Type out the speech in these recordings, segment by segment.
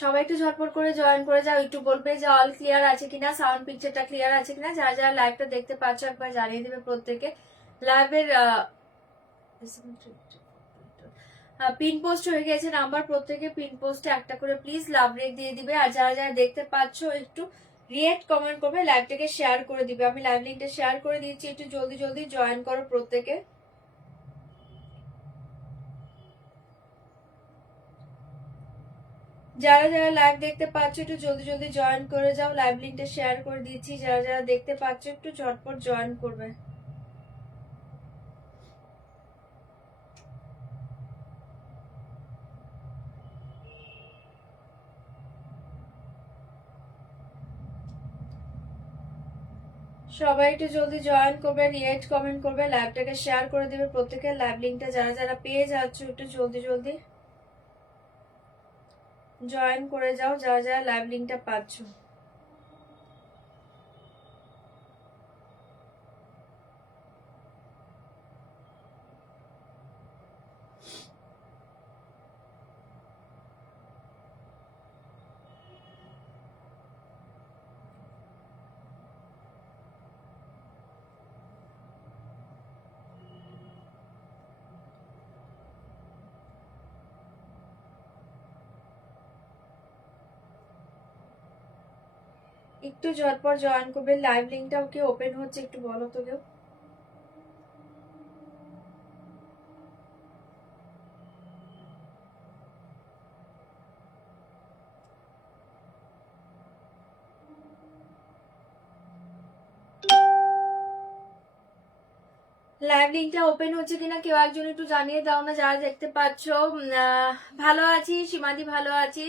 সবাই একটু ঝটপট করে জয়েন করে যাও, একটু বলবে যে অল ক্লিয়ার আছে কিনা, সাউন্ড পিকচারটা ক্লিয়ার আছে কিনা। যারা যারা লাইভটা দেখতে পাচ্ছ একবার জানিয়ে দেবে প্রত্যেকে। লাইভের পিন পোস্ট হয়ে গেছে নাম্বার, প্রত্যেকে পিন পোস্টে একটা করে প্লিজ লাভ রেক দিয়ে দিবে। আর যারা যারা দেখতে পাচ্ছ একটু রিয়েক্ট কমেন্ট করবে, লাইভটাকে শেয়ার করে দিবে। আমি লাইভ লিঙ্কটা শেয়ার করে দিচ্ছি, একটু জলদি জলদি জয়েন করো প্রত্যেকে। যারা যারা লাইভ দেখতে পাচ্ছ একটু জলদি জলদি জয়েন করে যাও, লাইভ লিঙ্কটা শেয়ার করে দিচ্ছি। যারা যারা দেখতে পাচ্ছ একটু ঝটপট জয়েন করবে। সবাই একটু জলদি জয়েন করবে, রিয়েক্ট কমেন্ট করবে, লাইভটাকে শেয়ার করে দেবে প্রত্যেকের। লাইভ লিঙ্কটা যারা যারা পেয়ে যাচ্ছ একটু জলদি জলদি জয়েন করে যাও, যারা যারা লাইভ লিঙ্কটা পাচ্ছ। একটু ঝটপট জয়েন করবে। লাইভ লিঙ্কটাও কি ওপেন হচ্ছে একটু বলো তো কেউ। লাইভ লিঙ্কটা ওপেন হচ্ছে কিনা কেউ একজন একটু জানিয়ে দাও না, যারা দেখতে পাচ্ছ। ভালো আছি সীমাদি, ভালো আছি।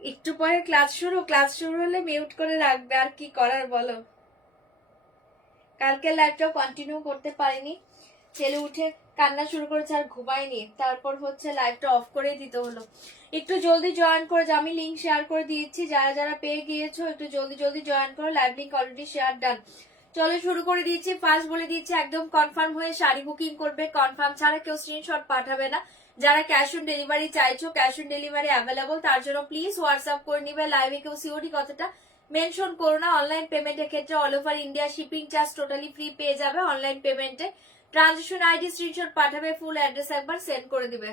একটু পরে ক্লাস শুরু হলে মিউট করে রাখবে, আর কি করার বলো। কালকে লাইভটাও কন্টিনিউ করতে পারিনি, ছেলে উঠে কান্না শুরু করেছে আর ঘুমায়নি, তারপর হচ্ছে লাইভটা অফ করে দিতে হলো। একটু জলদি জয়েন করে যাও, আমি লিঙ্ক শেয়ার করে দিয়েছি। যারা যারা পেয়ে গিয়েছো একটু জলদি জলদি জয়েন করো, live link already share done. চলো শুরু করে দিয়েছি। ফার্স্ট বলে দিচ্ছি একদম কনফার্ম হয়ে শাড়ি বুকিং করবে, কনফার্ম ছাড়া কেউ স্ক্রিনশট পাঠাবে না। যারা ক্যাশ অন ডেলিভারি চাইছো, ক্যাশ অন ডেলিভারি অ্যাভেলেবল, তার জন্য প্লিজ হোয়াটসঅ্যাপ করে নিবে। লাইভে কেউ সিওডি কথাটা মেনশন করো না। অনলাইন পেমেন্টের ক্ষেত্রে all over India shipping charge totally free পেয়ে যাবে অনলাইন পেমেন্টে। ট্রানজেকশন আইডি স্ক্রিনশট পাঠাবে, ফুল অ্যাড্রেস একবার সেন্ড করে দিবে।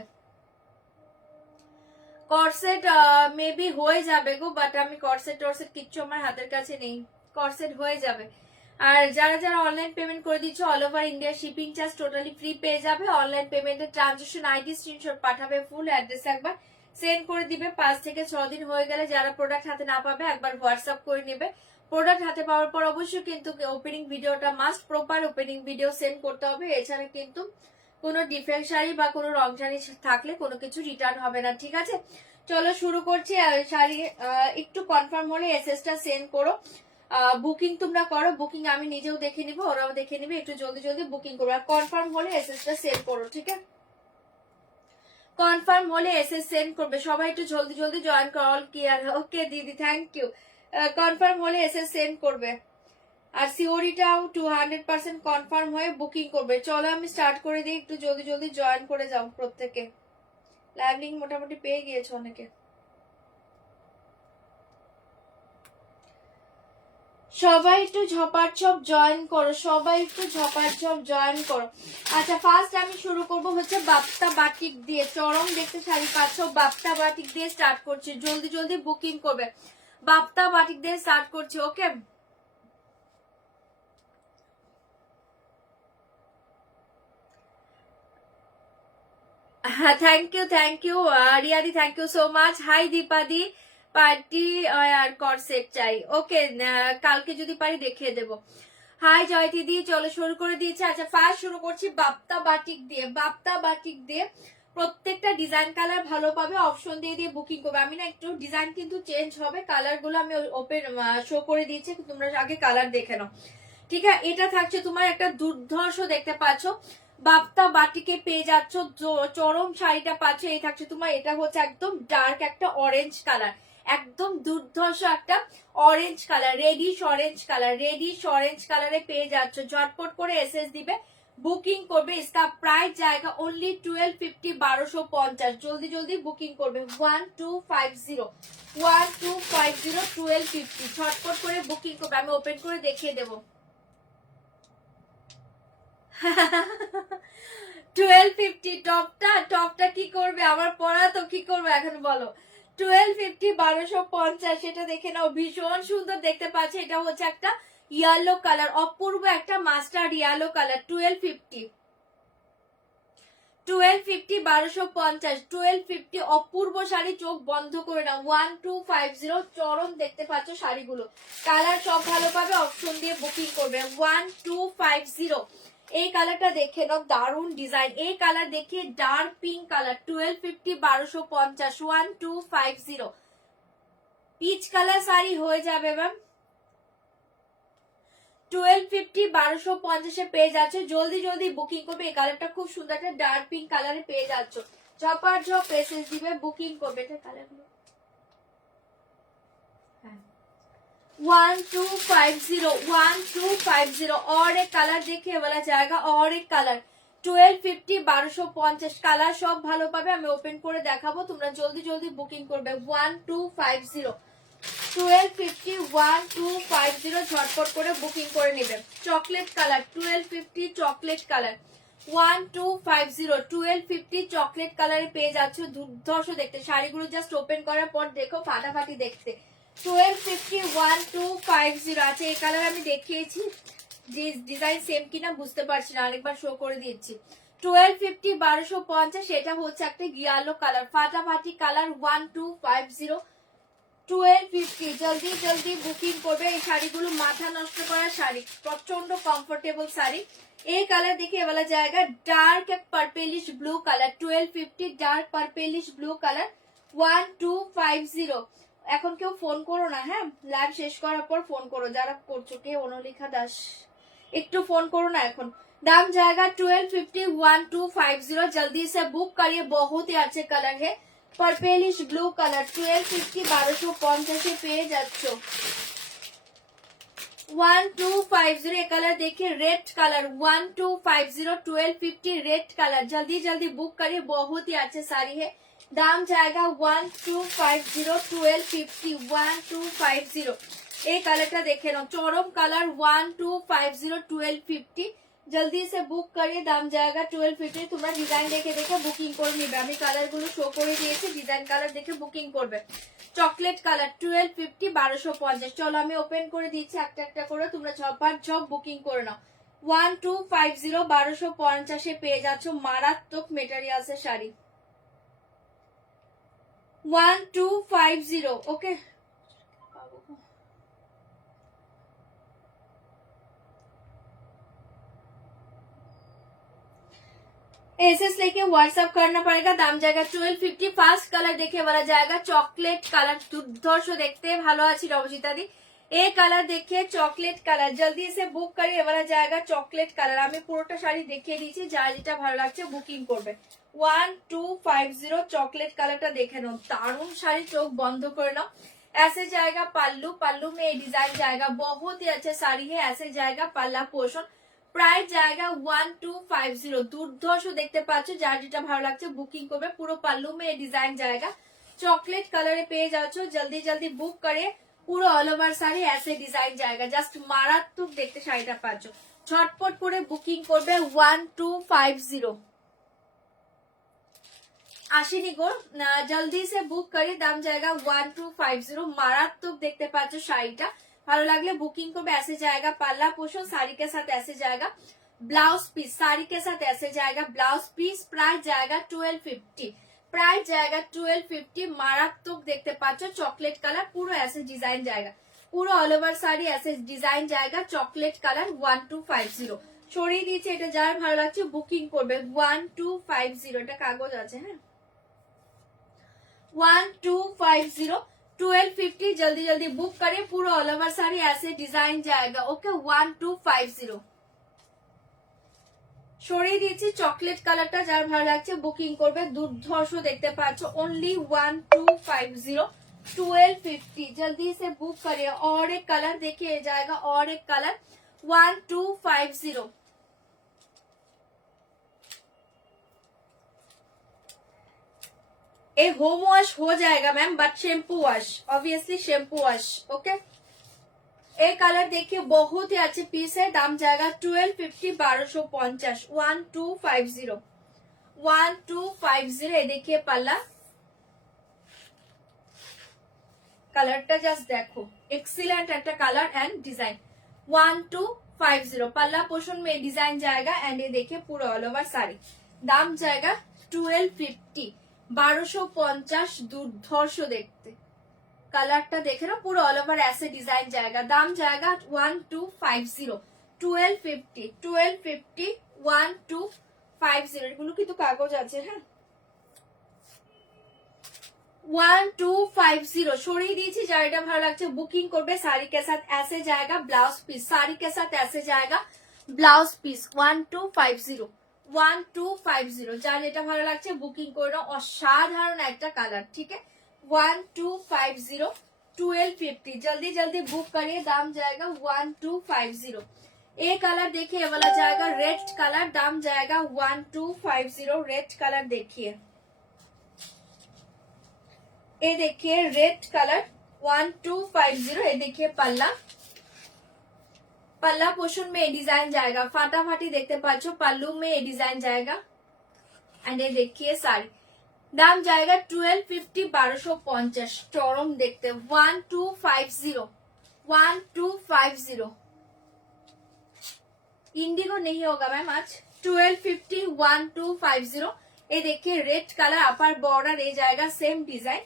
কর্সেট মেবি হয়ে যাবে গো, বাট আমি কর্সেট টর্সেট কিচ্ছু আমার হাতের কাছে নেই। কর্সেট হয়ে যাবে। আর যারা যারা অনলাইন পেমেন্ট করে দিচ্ছ all over India shipping charge totally free পেয়ে যাবে অনলাইন পেমেন্টে। ট্রানজেকশন আইডি স্ক্রিনশট পাঠাবে, ফুল অ্যাড্রেস একবার সেন্ড করে দিবে। 5 থেকে 6 দিন হয়ে গেলে যারা প্রোডাক্ট হাতে না পাবে একবার হোয়াটসঅ্যাপ করে নেবে। প্রোডাক্ট হাতে পাওয়ার পর অবশ্যই কিন্তু ওপেনিং ভিডিওটা must proper opening video send করতে হবে। এছাড়া কিন্তু কোনো ডিফেক্ট শাড়ি বা কোনো রং শাড়ি থাকলে কোনো কিছু রিটার্ন হবে না, ঠিক আছে। চলো শুরু করছি। শাড়ি একটু কনফার্ম হলে এসএসটা সেন্ড করো। বুকিং তোমরা করো, বুকিং আমি নিজেও দেখে নিবো, ওরাও দেখে নিবে। একটু জলদি জলদি বুকিং করো, আর কনফার্ম হলে এসএসটা সেন্ড করো, ঠিক আছে। কনফার্ম হলে এসএস সেন্ড করবে সবাই, একটু জলদি জলদি জয়েন করো। অল ক্লিয়ার, ওকে দিদি, থ্যাংক ইউ। কনফার্ম হলে এসএস সেন্ড করবে। আর সিওরিটাও 200% কনফার্ম হয়ে বুকিং করবে। চলো আমি স্টার্ট করে দিই, একটু জলদি জলদি জয়েন করে যাও প্রত্যেকে। লাইভ লিঙ্ক মোটামুটি পেয়ে গিয়েছো অনেকে। সবাই একটু ঝপাঝপ জয়েন করো, সবাই একটু ঝপাঝপ জয়েন করো। আচ্ছা ফার্স্ট আমি শুরু করব হচ্ছে বাপ্তা বাটিক দিয়ে। চরম দেখতে শাড়ি পাচ্ছ, বাপ্তা বাটিক দিয়ে স্টার্ট করছি। জলদি জলদি বুকিং করবে, বাপ্তা বাটিক দিয়ে স্টার্ট করছি, ওকে। থ্যাংক ইউ রিয়াদি, thank you so much. Hi দীপাদি, পার্টি আর কর্সেট চাই, ওকে কালকে যদি পারি দেখিয়ে দেবো। হাই জয় দিদি, চলো শুরু করে দিয়েছি। আচ্ছা ফার্স্ট শুরু করছি বাপ্তা বাটিক দিয়ে। বাপ্তা বাটিক দিয়ে প্রত্যেকটা ডিজাইন কালার ভালো পাবে, অপশন দিয়ে দিয়ে বুকিং করবে। আমি না একটু ডিজাইন কিন্তু চেঞ্জ হবে, কালার গুলো আমি ওপেন শো করে দিয়েছি, তোমরা আগে কালার দেখে নাও, ঠিক আছে। এটা থাকছে তোমার একটা দুর্ধর্ষ, দেখতে পাচ্ছ বাপ্তা বাটিকে পেয়ে যাচ্ছ, চরম শাড়িটা পাচ্ছ। এই থাকছে তোমার, এটা হচ্ছে একদম ডার্ক একটা অরেঞ্জ কালার, একদম দুর্ধর্ষ একটা orange colour, radish orange colour, reddish orange কালারে পেয়ে যাচ্ছ। ঝটপট করে এসএস দিবে, বুকিং করবে। इसका प्राइस जाएगा ओनली 1250 1250। जल्दी जल्दी বুকিং করবে 1250 1250 1250 ছটপট করে বুকিং করবে। আমি ওপেন করে দেখিয়ে দেব। 1250 টপটা কি করবে? আমার পড়া তো কি করবে এখন বলো? 1250 1250 সেটা দেখে নাও, ভীষণ সুন্দর দেখতে পাচ্ছি। এটা হচ্ছে একটা ইয়েলো কালার, অপূর্ব একটা মাস্টার্ড ইয়েলো কালার। 1250 1250 1250 অপূর্ব শাড়ি, চোখ বন্ধ করে নাও। 1250 চরম দেখতে পাচ্ছ শাড়িগুলো, কালার সব ভালো পাবে, অপশন দিয়ে বুকিং করবে। 1250 এই কালারটা দেখে নাও, দারুন ডিজাইন। এই কালার দেখে dark pink colour, 1250 1250 1250 peach colour sari হয়ে যাবে ম্যাম। 1250 1250 পেয়ে যাচ্ছে, জলদি জলদি বুকিং করবে। এই কালারটা খুব সুন্দর, একটা ডার্ক পিঙ্ক কালারে পেয়ে যাচ্ছ। ঝপার ঝপ মেসেজ দিবে, বুকিং করবে। এটা কালারগুলো 1250 1250 और एक कलर देखिए वाला जाएगा, और एक कलर 1250 1250 কালার সব ভালো পাবে। আমি ওপেন করে দেখাবো, তোমরা জলদি জলদি বুকিং করবে। 1250 1250 1250 ঝটপট করে বুকিং করে নেবে। Chocolate colour 1250 chocolate colour 1250 1250 chocolate কালারে পেয়ে যাচ্ছ, দুর্ধর্ষ দেখতে শাড়িগুলো। জাস্ট ওপেন করার পর দেখো ফাটাফাটি দেখতে। 1250 1250 আছে। এই কালার আমি দেখিয়েছি, ডিজাইন সেম কিনা বুঝতে পারছি না, আরেকবার শো করে দিচ্ছি। 1250 1250 সেটা হচ্ছে একটা গিয়ালো কালার, ফাটাফাটি কালার। 1250 1250 জলদি জলদি বুকিং করবে। এই শাড়িগুলো মাথা নষ্ট করার শাড়ি, প্রচন্ড কমফোর্টেবল শাড়ি। এই কালার দেখে বলা জায়গা ডার্ক এক purplish blue colour, 1250 dark purplish blue colour 1250। এখন কেউ ফোন করো না, হ্যাঁ লাইভ শেষ করার পর ফোন করো, যারা করছো। কে অনুলিখা দাস, একটু ফোন করো না এখন। दाम जाएगा 1250 1250। जल्दी से बुक करिए, बहुत ही अच्छे कलर है, पर्पलिश ब्लू कलर 1250 1250 পেয়ে যাচ্ছ। 1250 कलर देखिए, रेड कलर 1250 1250 रेड कलर। जल्दी जल्दी बुक करिए, बहुत ही अच्छे साड़ी है। दाम जाएगा 1250 1250 1250। এই কালারটা দেখে নাও, চরম কালার 1250 1250। জলদি সে বুক করিয়ে, দাম জায়গা 1250। তোমরা ডিজাইন দেখে দেখে বুকিং করে নিবে, আমি কালার গুলো শো করে দিয়েছি, ডিজাইন কালার দেখে বুকিং করবে। Chocolate colour 1250 1250। চলো আমি ওপেন করে দিচ্ছি একটা একটা করে, তোমরা ঝপার ঝপ বুকিং করে নাও। 1250 1250 পেয়ে যাচ্ছ মারাত্মক মেটেরিয়ালসের শাড়ি। 1250 ওকে। एसएस लेके व्हाट्सएप करना पड़ेगा। दाम जाएगा 1250। फास्ट कलर देखे वाला जाएगा चॉकलेट कलर, दुर्धर्ष देखते ভালো আছি রবজিতা দি। এই কালার দেখে চকলেট কালার, জলদি এসে বুক করিয়ে वाला जाएगा চকলেট কালার। আমি পুরোটা শাড়ি দেখিয়ে দিয়েছি, যার যেটা ভালো লাগছে বুকিং করবে। 1250 চকলেট কালারটা দেখে নাও, দারুণ শাড়ি, চোখ বন্ধ করে নাও। ऐसे जाएगा पल्लू, पल्लू में ये डिजाइन जाएगा, बहुत ही अच्छा साड़ी है। ऐसे जाएगा पल्ला पोर्शन, প্রাইস জায়গা 1250। দুর্ধর্ষ দেখতে পাচ্ছ, যার যেটা ভালো লাগছে বুকিং করবে। পুরো পাল্লু মে ডিজাইন জায়গা, চকলেট কালারে পেয়ে যাচ্ছ। জলদি জলদি বুক করে, পুরো অল ওভার শাড়ি ऐसे ডিজাইন জায়গা, জাস্ট মারাত্মক দেখতে শাড়িটা পাচ্ছ। ঝটপট করে বুকিং করবে। 1250 আসেনি গো, জলদি সে বুক করে। দাম জায়গা 1250। মারাত্মক দেখতে পাচ্ছ শাড়িটা, ভালো লাগলে বুকিং করবে। ऐसे जाएगा पल्ला पोर्शन, साड़ी के साथ ऐसे जाएगा ब्लाउज पीस, साड़ी के साथ ऐसे जाएगा ब्लाउज पीस। प्राइस जाएगा 1250, प्राइस जाएगा 1250। মারাত্মক দেখতে পাচ্ছ চকলেট কালার, পুরো ऐसे ডিজাইন জায়গা, পুরো অল ওভার শাড়ি ऐसे ডিজাইন জায়গা, চকলেট কালার 1250 সরিয়ে দিয়েছে। এটা যার ভালো লাগছে বুকিং করবে। 1250 এটা কাগজ আছে, হ্যাঁ 1250 1250। जल्दी जल्दी बुक करें, पूरा ऑल ओवर साड़ी ऐसे डिजाइन जाएगा। ओके 1250 সরিয়ে দিয়েছি। চকলেট কালারটা যার ভালো লাগছে বুকিং করবে। দুর্ধর্ষ দেখতে পাচ্ছ, ओनली 1250 1250। जल्दी से बुक करिए। और एक कलर देखिए जाएगा, और एक कलर 1250 ये होम वॉश हो जाएगा ma'am, but shampoo wash, obviously shampoo wash. Okay, ये कलर देखिए बहुत ही अच्छे पीस है, दाम जाएगा 1250, 1250, 1250, 1250। ये देखिए पल्ला, কালারটা জাস্ট দেখো, एक्सीलेंट একটা কালার एंड डिजाइन। 1250 पल्ला पोर्शन में डिजाइन जाएगा एंड ये देखिए पूरा ऑल ओवर साड़ी, दाम जाएगा 1250, 1250। দুর্ধর্ষ দেখতে কালারটা দেখে না, পুরো অল ওভার ऐसे डिजाइन जाएगा, दाम जाएगा 1250, 1250, 1250, 1250। এগুলো কিন্তু কাগজ আছে, হ্যাঁ 1250 সরিয়ে দিয়েছি। যার এটা ভালো লাগছে বুকিং করবে, শাড়ি के साथ ऐसे जाएगा ब्लाउज पीस, শাড়ি के साथ ऐसे जाएगा ব্লাউজ পিস। 1250, 1250। যার এটা ভালো লাগছে বুকিং করে নাও, অসাধারণ একটা কালার, ठीक है 1250, 1250। जल्दी जल्दी बुक करिए, दाम जाएगा 1250। ये कलर देखिए, ये वाला जाएगा रेड कलर, दाम जाएगा 1250। रेड कलर देखिए, ये देखिए रेड कलर 1250। ये देखिए पल्ला, पल्ला पोर्शन में डिजाइन जाएगा, फाटाफाटी देखते पाचो, पल्लू में ये डिजाइन जाएगा एंड ये देखिए साड़ी, दाम जाएगा 1250, 1250। चौरम देखते 1250, 1250। इंडिगो नहीं होगा मैम आज, 1250, 1250। ये देखिए रेड कलर, अपर बॉर्डर ये जाएगा सेम डिजाइन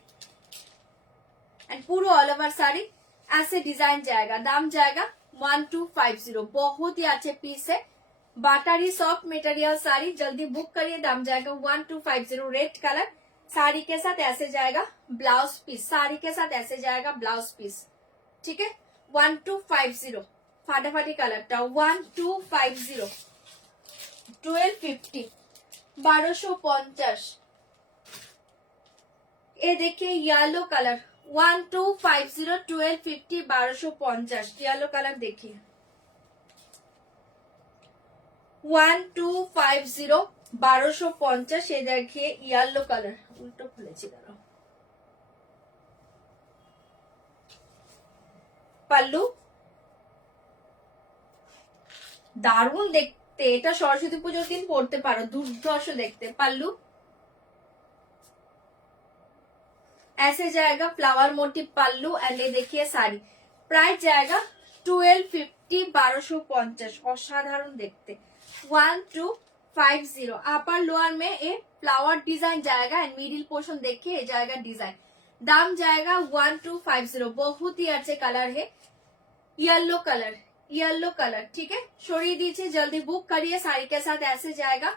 एंड पूरा ऑल ओवर साड़ी ऐसे डिजाइन जाएगा, दाम जाएगा 1250। बहुत ही अच्छे पीस है, बाटारी सॉफ्ट मटेरियल साड़ी, जल्दी बुक करिए, दाम जाएगा 1250। रेड कलर, साड़ी के साथ ऐसे जाएगा ब्लाउज पीस, साड़ी के साथ ऐसे जाएगा ब्लाउज पीस, ठीक है 1250। फाटाफाटी कलरটা 1250, 1250, 1250। ये देखिए येलो कलर 1250, 1250, 1250। येलो कलर देखिए 1250, 1250। ये देखिए येलो कलर, उल्टो खुलेছি দাঁড়াও, পাল্লু দারুণ দেখতে, এটা সরস্বতী পুজোর দিন পরতে পারো, দুর্ধর্ষ দেখতে। পাল্লু ऐसे जाएगा फ्लावर मोटिव पल्लू एंड ये देखिए साड़ी, प्राइस जाएगा 1250, 1250। असाधारण देखते 1250। अपर लोअर में ये फ्लावर डिजाइन जाएगा एंड मिडिल पोर्शन देखिए ये जाएगा डिजाइन, दाम जाएगा 1250। बहुत ही अच्छे कलर है, येलो कलर, येलो कलर, ठीक है छोड़िए दीजिए, जल्दी बुक करिए। साड़ी के साथ ऐसे जाएगा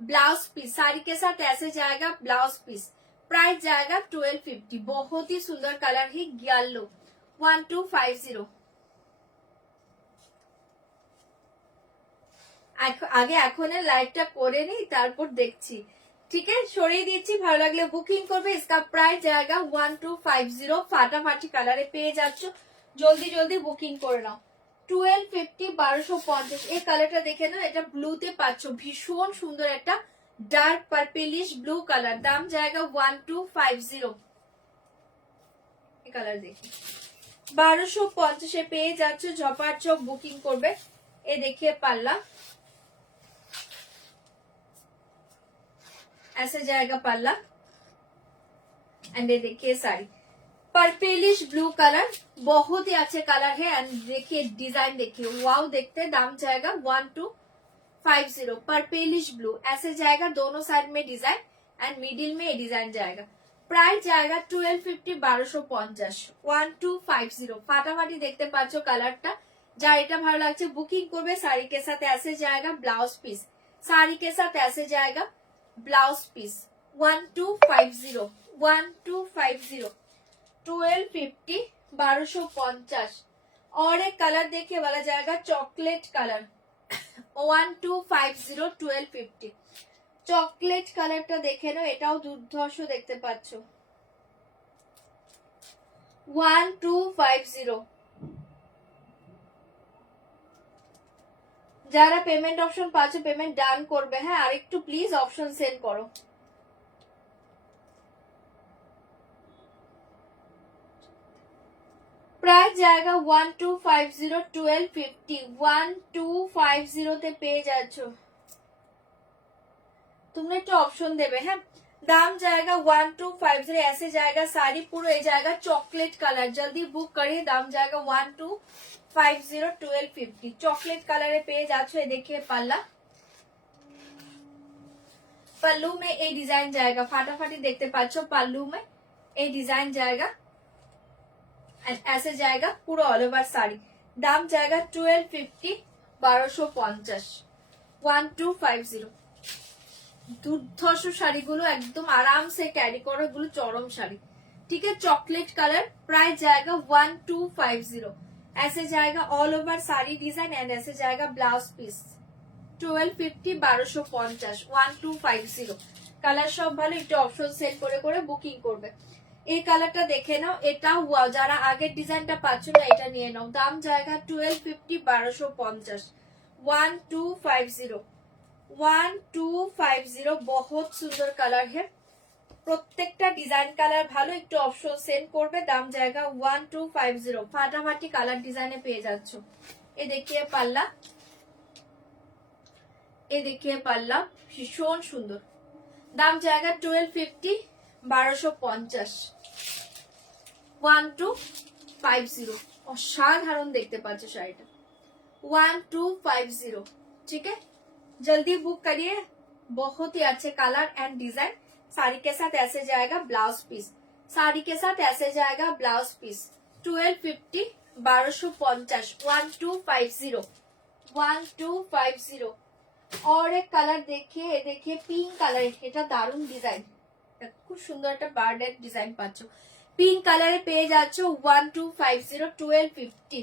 ब्लाउज पीस, साड़ी के साथ ऐसे जाएगा ब्लाउज पीस, प्राइस जाएगा 1250। बहुत ही सुंदर कलर है येलो, 1250। আগে এখনের লাইভটা করে নেই, তারপর দেখছি, ঠিক है সরিয়ে দিচ্ছি। ভালো লাগলে বুকিং করবে, इसका प्राइस जाएगा 1250। ফাটাফাটি কালারে পেয়ে যাচ্ছ, জলদি জলদি বুকিং করে নাও। 1250, 1250। এই কালারটা দেখে নাও, এটা ব্লুতে পাচ্ছ, ভীষণ সুন্দর একটা ডার্ক পার্পেলিশ ব্লু কালার, দাম जाएगा 1250। এই কালার দেখি 1250 এ পেয়ে যাচ্ছ, ঝপাঝপ বুকিং করবে। এই देखिए पल्ला, ऐसे जाएगा पल्ला एंड ये देखिए साड़ी, पर्पलिश ब्लू कलर, बहुत ही अच्छे कलर है एंड देखिए डिजाइन देखिए, वाव देखते हैं। दाम जाएगा 1250। पर्पलिश ब्लू ऐसे जाएगा, दोनों साइड में डिजाइन एंड मिडिल में ये डिजाइन जाएगा, प्राइस जाएगा 1250, 1250, 1250। फाटाफाटी देखते पाচ্ছ কালারটা, যার এটা ভালো লাগছে বুকিং করবে। শাড়ি के साथ ऐसे जाएगा ब्लाउज पीस, साड़ी के साथ ऐसे जाएगा ब्लाउज पीस, 1250, 1250, 1250, 1250। और एक कलर देखिए वाला जाएगा चॉकलेट कलर, 1250, 1250। চকলেট কালারটা দেখে নাও, এটাও দুর্ধর্ষ দেখতে পাচ্ছ, 1250। যারা পেমেন্ট অপশন পাচ্ছ পেমেন্ট ডান করবে, হ্যাঁ আর একটু প্লিজ অপশন সেন্ড করো। প্রাইস জায়গা 1250 1250 1250 তে পেয়ে যাচ্ছ। तुमने तो ऑप्शन देवे है। दाम जाएगा 1250, ऐसे जाएगा साड़ी पूरा ये जाएगा चॉकलेट कलर, जल्दी बुक करिए। दाम जाएगा 1250 1250 चॉकलेट कलर पे जाच्छो। ये देखिए पल्ला, पल्लू में ये डिजाइन जाएगा, फाटाफाटी देखते पाच्छो। पल्लू में ये डिजाइन जाएगा एंड ऐसे जाएगा पूरा ऑल ओवर साड़ी। दाम जाएगा 1250 1250 1250। দুর্ধর্ষ শাড়িগুলো একদম আরাম সে ক্যারি করা, গুলো চরম শাড়ি, ठीक है। चॉकलेट कलर, प्राइस जाएगा 1250, ऐसे जाएगा all over sari design and ऐसे जाएगा ब्लाउज पीस। 1250 1250 1250 কালার সব ভালো, একটু অপশন সেট করে করে বুকিং করবে। এই কালারটা দেখে নাও, এটা যারা আগের ডিজাইনটা পাচ্ছ না এটা নিয়ে নাও। দাম জায়গা 1250 1250 1250 1250। बहुत सुंदर कलर है, প্রত্যেকটা ডিজাইন কালার ভালো, একটু অপশন সেন্ড করবে। দাম জায়গা 1250, ফাটাফাটি কালার ডিজাইনে পেয়ে যাচ্ছ। এ দেখিয়ে পাল্লা, এ দেখিয়ে পাল্লা ভীষণ সুন্দর। দাম জায়গা 1250 1250 1250। অসাধারণ দেখতে পাচ্ছ শাড়িটা, 1250, ठीक है। जल्दी बुक करिए, बहुत ही अच्छे कलर एंड डिजाइन। साड़ी के साथ ऐसे जाएगा ब्लाउज पीस, साड़ी के साथ ऐसे जाएगा ब्लाउज पीस। 1250 1250 1250 1250। और एक कलर देखिए, ये देखिए पिंक कलर, এটা দারুণ ডিজাইন, খুব সুন্দর একটা বার্ডের ডিজাইন পাচ্ছ। পিঙ্ক কালারে পেয়ে যাচ্ছ 1250 1250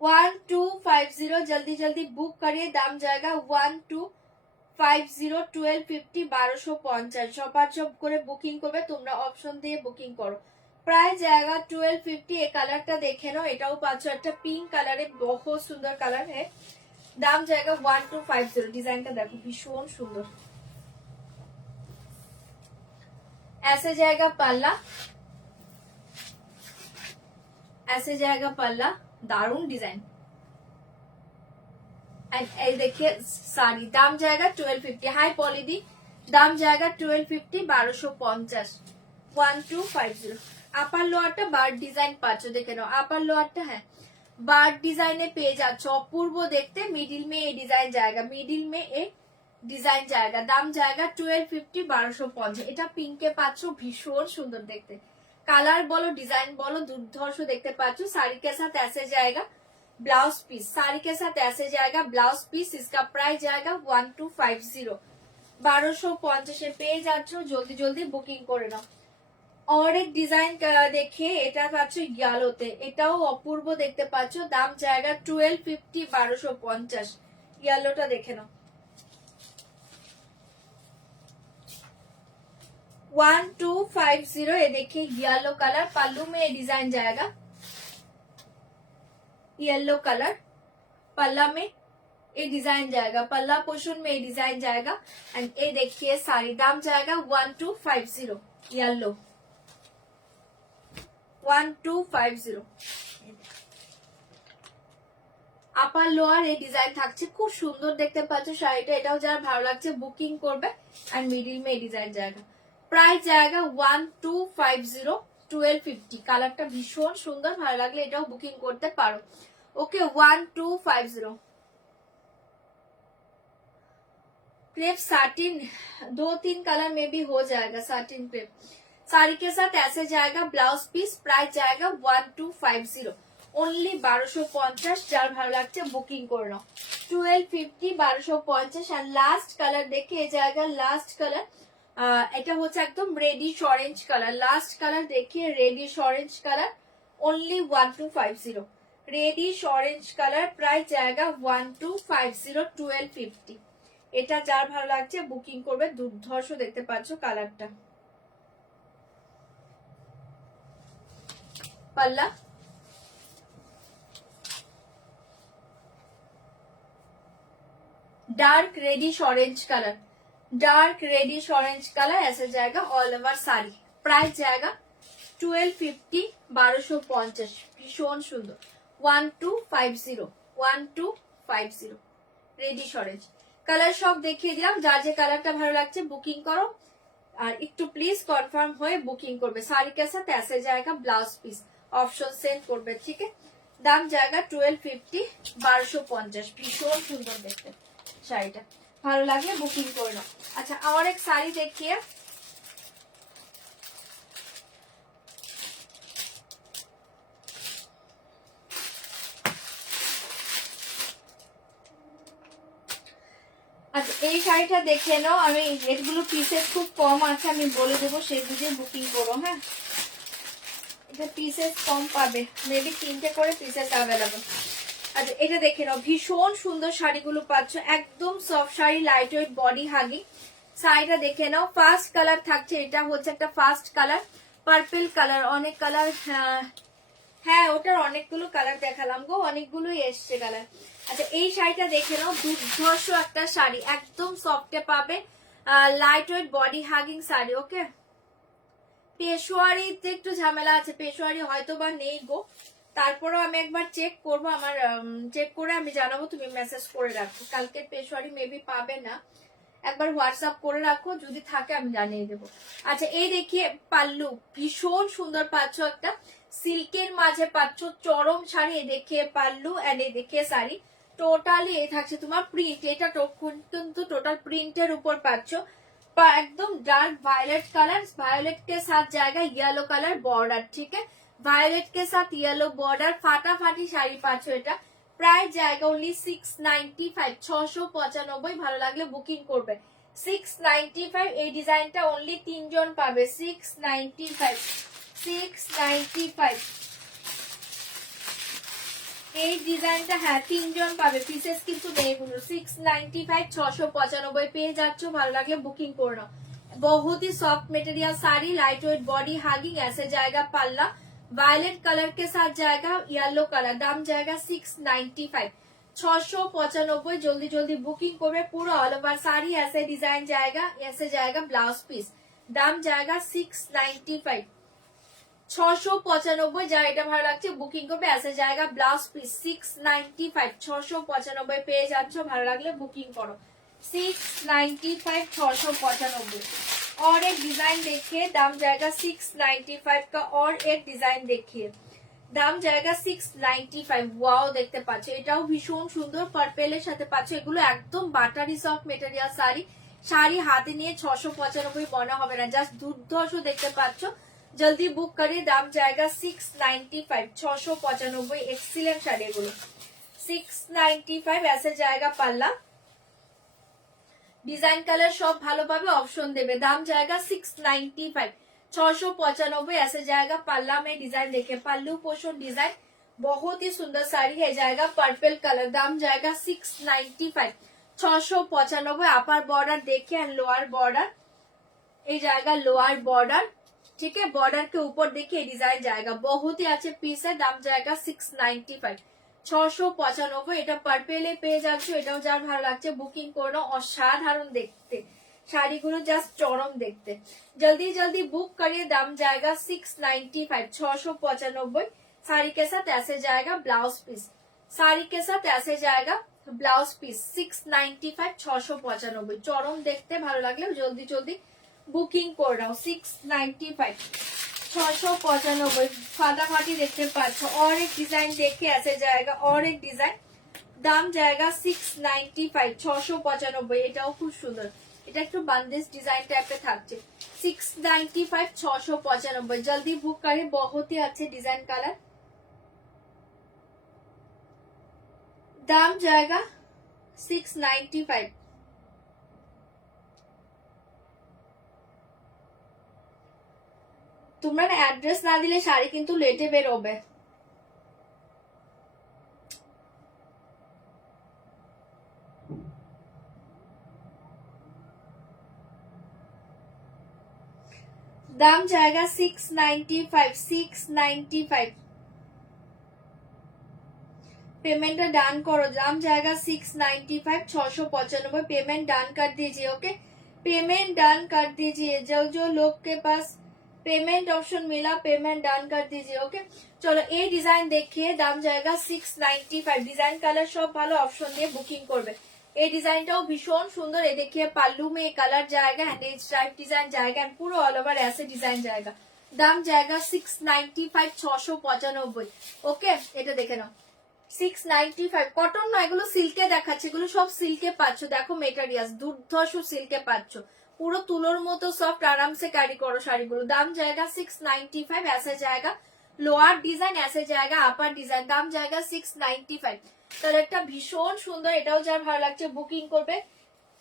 1250। जल्दी जल्दी बुक करिए। दाम जाएगा 1250 1250 1250। সবার সব করে বুকিং করবে, তোমরা অপশন দিয়ে বুকিং করো। প্রাইস जाएगा 1250। এই কালারটা দেখে নাও, এটাও পাচ্ছ একটা পিঙ্ক কালারে, बहुत সুন্দর কালার है। দাম जाएगा 1250। ডিজাইনটা দেখো ভীষণ সুন্দর। ऐसे जाएगा पल्ला, ऐसे जाएगा पल्ला, दारुण डिजाइन एंड देखिए साड़ी। दाम जाएगा 1250। हाई पॉलीदी, दाम जाएगा 1250 1250 1250। আপার লোয়ারটা বার্ড ডিজাইন পাচ্ছ, দেখে নাও। আপার লোয়ারটা হ্যাঁ বার্ড ডিজাইনে পেয়ে যাচ্ছ, অপূর্ব দেখতে। মিডিল में ये डिजाइन जाएगा, मिडिल में ये ডিজাইন जाएगा। দাম जाएगा 1250 1250। এটা পিঙ্কে পাচ্ছ, ভীষণ সুন্দর দেখতে, কালার বলো ডিজাইন বলো দুর্ধর্ষ দেখতে পাচ্ছ। साड़ी के साथ ऐसे जाएगा ब्लाउज पीस, साड़ी के साथ ऐसे जाएगा ब्लाउज पीस। इसका प्राइस जाएगा 1250 1250 পেয়ে যাচ্ছ। জলদি জলদি বুকিং করে নাও। और एक डिजाइन देखिए, এটা পাচ্ছ ইয়েলোতে, এটাও অপূর্ব দেখতে পাচ্ছ। দাম जाएगा 1250 1250। ইয়েলোটা দেখে নাও, 1250। ये देखिए येलो कलर, पल्लू में ये डिजाइन जाएगा येलो कलर, पल्ला में ये डिजाइन जाएगा, पल्ला पोर्शन में ये डिजाइन जाएगा एंड ये देखिए साड़ी। दाम जाएगा 1250 येलो 1250। আপার লোয়ার এই ডিজাইন থাকছে, খুব সুন্দর দেখতে পাচ্ছ শাড়িটা। এটাও যারা ভালো লাগছে বুকিং করবে এন্ড মিডিল में ডিজাইন जाएगा। প্রাইস जाएगा 1250 1250। কালারটা ভীষণ সুন্দর, ভালো লাগলে এটাও বুকিং করতে পারো। ओके 1250। क्रेप साटिन 2-3 कलर में भी हो जाएगा, साटिन क्रेप। साड़ी के साथ ऐसे जाएगा ब्लाउज पीस। प्राइस जाएगा 1250 ओनली 1250। যার ভালো লাগছে বুকিং করে নাও। 1250 1250। আর লাস্ট কালার দেখে এ জায়গা লাস্ট কালার, এটা হচ্ছে একদম reddish orange colour. Last colour দেখিয়ে reddish orange colour, only 1250 reddish orange colour. Price जाएगा 1250 1250। এটা যার ভালো লাগছে বুকিং করবে। দুর্ধর্ষ দেখতে পাচ্ছ কালারটা। पल्ला, dark reddish orange colour, dark reddish orange colour ऐसे जाएगा ऑल ओवर साड़ी। प्राइस जाएगा 1250 1250 ভীষণ সুন্দর 1250 1250 রেডি সরেজ কালার সব দেখিয়ে দিলাম যার যে কালারটা ভালো লাগছে বুকিং করো আর একটু প্লিজ কনফার্ম হয়ে বুকিং করবে শাড়ি के साथ ऐसे जाएगा ब्लाउज पीस ऑप्शन सेंड করবে ঠিক আছে দাম জায়গা 1250 1250 ভীষণ সুন্দর দেখতে শাড়িটা ভালো লাগলে বুকিং করে নাও আচ্ছা আর এক শাড়ি দেখিয়ে আচ্ছা এই শাড়িটা দেখে নাও আমি রেটগুলো পিসেস খুব কম আছে আমি বলে দেবো সেই বুঝে বুকিং করো হ্যাঁ এটা পিসেস কম পাবে মেবি 3টে করে পিসেস অ্যাভেলেবল আচ্ছা এটা দেখে নাও ভীষণ সুন্দর শাড়িগুলো পাচ্ছ একদম soft sari light weight body huggy শাড়িটা দেখে নাও ফার্স্ট কালার থাকছে এটা হচ্ছে একটা ফার্স্ট কালার পার্পল কালার অনেক কালার হ্যাঁ ওটার অনেকগুলো কালার দেখালাম গো অনেকগুলোই এসছে কালার আচ্ছা এই শাড়িটা দেখে নাও দুর্ধর্ষ একটা শাড়ি একদম সফটে পাবে light weight body hugging sari okay পেশোয়ারিতে একটু ঝামেলা আছে পেশোয়ারি হয়তো বা নেই গো তারপরেও আমি একবার চেক করবো আমার চেক করে আমি জানাবো তুমি মেসেজ করে রাখো কালকে পেশোয়ারি মেবি পাবে না একবার হোয়াটসঅ্যাপ করে রাখো যদি থাকে আমি জানিয়ে দেবো আচ্ছা এই দেখিয়ে পাল্লু ভীষণ সুন্দর পাচ্ছ একটা সিল্কের মাঝে পাচ্ছ চরম শাড়ি এই দেখিয়ে পাল্লু এন্ড এই দেখিয়ে শাড়ি টোটালি এই থাকছে তোমার প্রিন্ট এটা কিন্তু টোটাল প্রিন্টের উপর পাচ্ছ एकदम डार्क वायलेट कलर वायलेट के साथ जाएगा येलो कलर बॉर्डर ठीक है वायलेट के साथ येलो बॉर्डर फाटाफाटी শাড়ি পাচ্ছ এটা প্রাইস জায়গা only 695 695 ভালো লাগলে বুকিং করবে 695 এই ডিজাইনটা only 3 জন পাবে 695 এই ডিজাইনটা হ্যাঁ 3 জন পাবে পিসেস কিন্তু নেই এগুলো 695 695 পেয়ে যাচ্ছ ভালো লাগলে বুকিং করে নাও बहुत ही soft material sari light weight body hugging ऐसे जाएगा पल्ला वायलेट कलर के साथ जाएगा येलो कलर दाम जाएगा 695 695 जल्दी जल्दी बुकिंग করবে পুরো অল ওভার শাড়ি ऐसे डिजाइन जाएगा ऐसे जाएगा ब्लाउज पीस दाम जाएगा 695 695 যা এটা ভালো লাগছে বুকিং করবে ऐसे जाएगा ब्लाउज पीस 695 695 পেয়ে যাচ্ছ ভালো লাগলে বুকিং করো 695 695 और एक डिजाइन देखिए दाम जाएगा 695 का और एक डिजाइन देखिए দাম জায়গা 695 ওয়াও দেখতে পাচ্ছ এটাও ভীষণ সুন্দর পার্পেলের সাথে পাচ্ছ এগুলো একদম buttery soft material sari sari হাতে নিয়ে 695 মনে হবে না জাস্ট দুর্ধর্ষ দেখতে পাচ্ছ जल्दी बुक करिए दाम जाएगा 695 695 एक्सीलेंट শাড়ি এগুলো 695 ऐसे जाएगा पल्ला डिजाइन कलर सब ভালো পাবে অপশন দেবে দাম जाएगा 695 695 ऐसे जाएगा पल्ला में डिजाइन देखिए पल्लू पोर्शन डिजाइन बहुत ही सुंदर साड़ी है जाएगा पर्पल कलर दाम जाएगा 695 695 अपर बॉर्डर देखिए एंड लोअर बॉर्डर ये जाएगा लोअर बॉर्डर ठीक है बॉर्डर के ऊपर देखिए डिजाइन जाएगा बहुत ही अच्छे पीस है दाम जाएगा 695 695 এটা পার্পেলে পেয়ে যাচ্ছ এটাও যার ভালো লাগছে বুকিং করো অসাধারণ দেখতে শাড়িগুলো জাস্ট চরম দেখতে जल्दी जल्दी बुक करिए दाम जाएगा 695 695 साड़ी के साथ ऐसे जाएगा ब्लाउज पीस साड़ी के साथ ऐसे जाएगा ब्लाउज पीस 695 695 চরম দেখতে ভালো লাগলে जल्दी जल्दी बुकिंग করে নাও 695 695 फाटाफाटी देखते पाচ্ছ और एक डिजाइन देखे ऐसे जाएगा और एक डिजाइन दाम जाएगा 695 695 এটাও খুব সুন্দর এটা একটু বান্দিশ ডিজাइन टाइप पे থাকছে 695 695 जल्दी बुक करें बहुत ही अच्छे डिजाइन कलर दाम जाएगा 695 তোমরা না অ্যাড্রেস না দিলে শাড়ি কিন্তু লেটে বের হবে দাম जाएगा 695 695 पेमेंट डन करो दाम जाएगा 695 695 पेमेंट डन कर दीजिए ओके पेमेंट डन कर दीजिए जो जो लोग के पास पेमेंट ऑप्शन मिला, पेमेंट डन कर दीजिए। ओके चलो এই ডিজাইন দেখিয়ে দাম জায়গা 695। ডিজাইন কালার সব ভালো, অপশন দিয়ে বুকিং করবে। এই ডিজাইনটাও ভীষণ সুন্দর। এই देखिए पल्लू में कलर जाएगा एंड ये स्ट्राइप डिजाइन जाएगा एंड पूरा ऑल ओवर ऐसे डिजाइन जाएगा। দাম জায়গা 695 695। ওকে এটা দেখে নাও 695 কটন না, এগুলো সিল্কে দেখাচ্ছে, এগুলো সব সিল্কে পাচ্ছ। দেখো মেটেরিয়ালস দুর্ধর্ষ সিল্কে পাচ্ছ, পুরো তুলোর মতো সফট, আরাম से ক্যারি করো শাড়িগুলো। দাম জায়গা 695। ऐसे जाएगा লোয়ার ডিজাইন, ऐसे जाएगा আপার ডিজাইন। দাম জায়গা 695। কালারটা ভীষণ সুন্দর, এটাও যার ভালো লাগছে বুকিং করবে।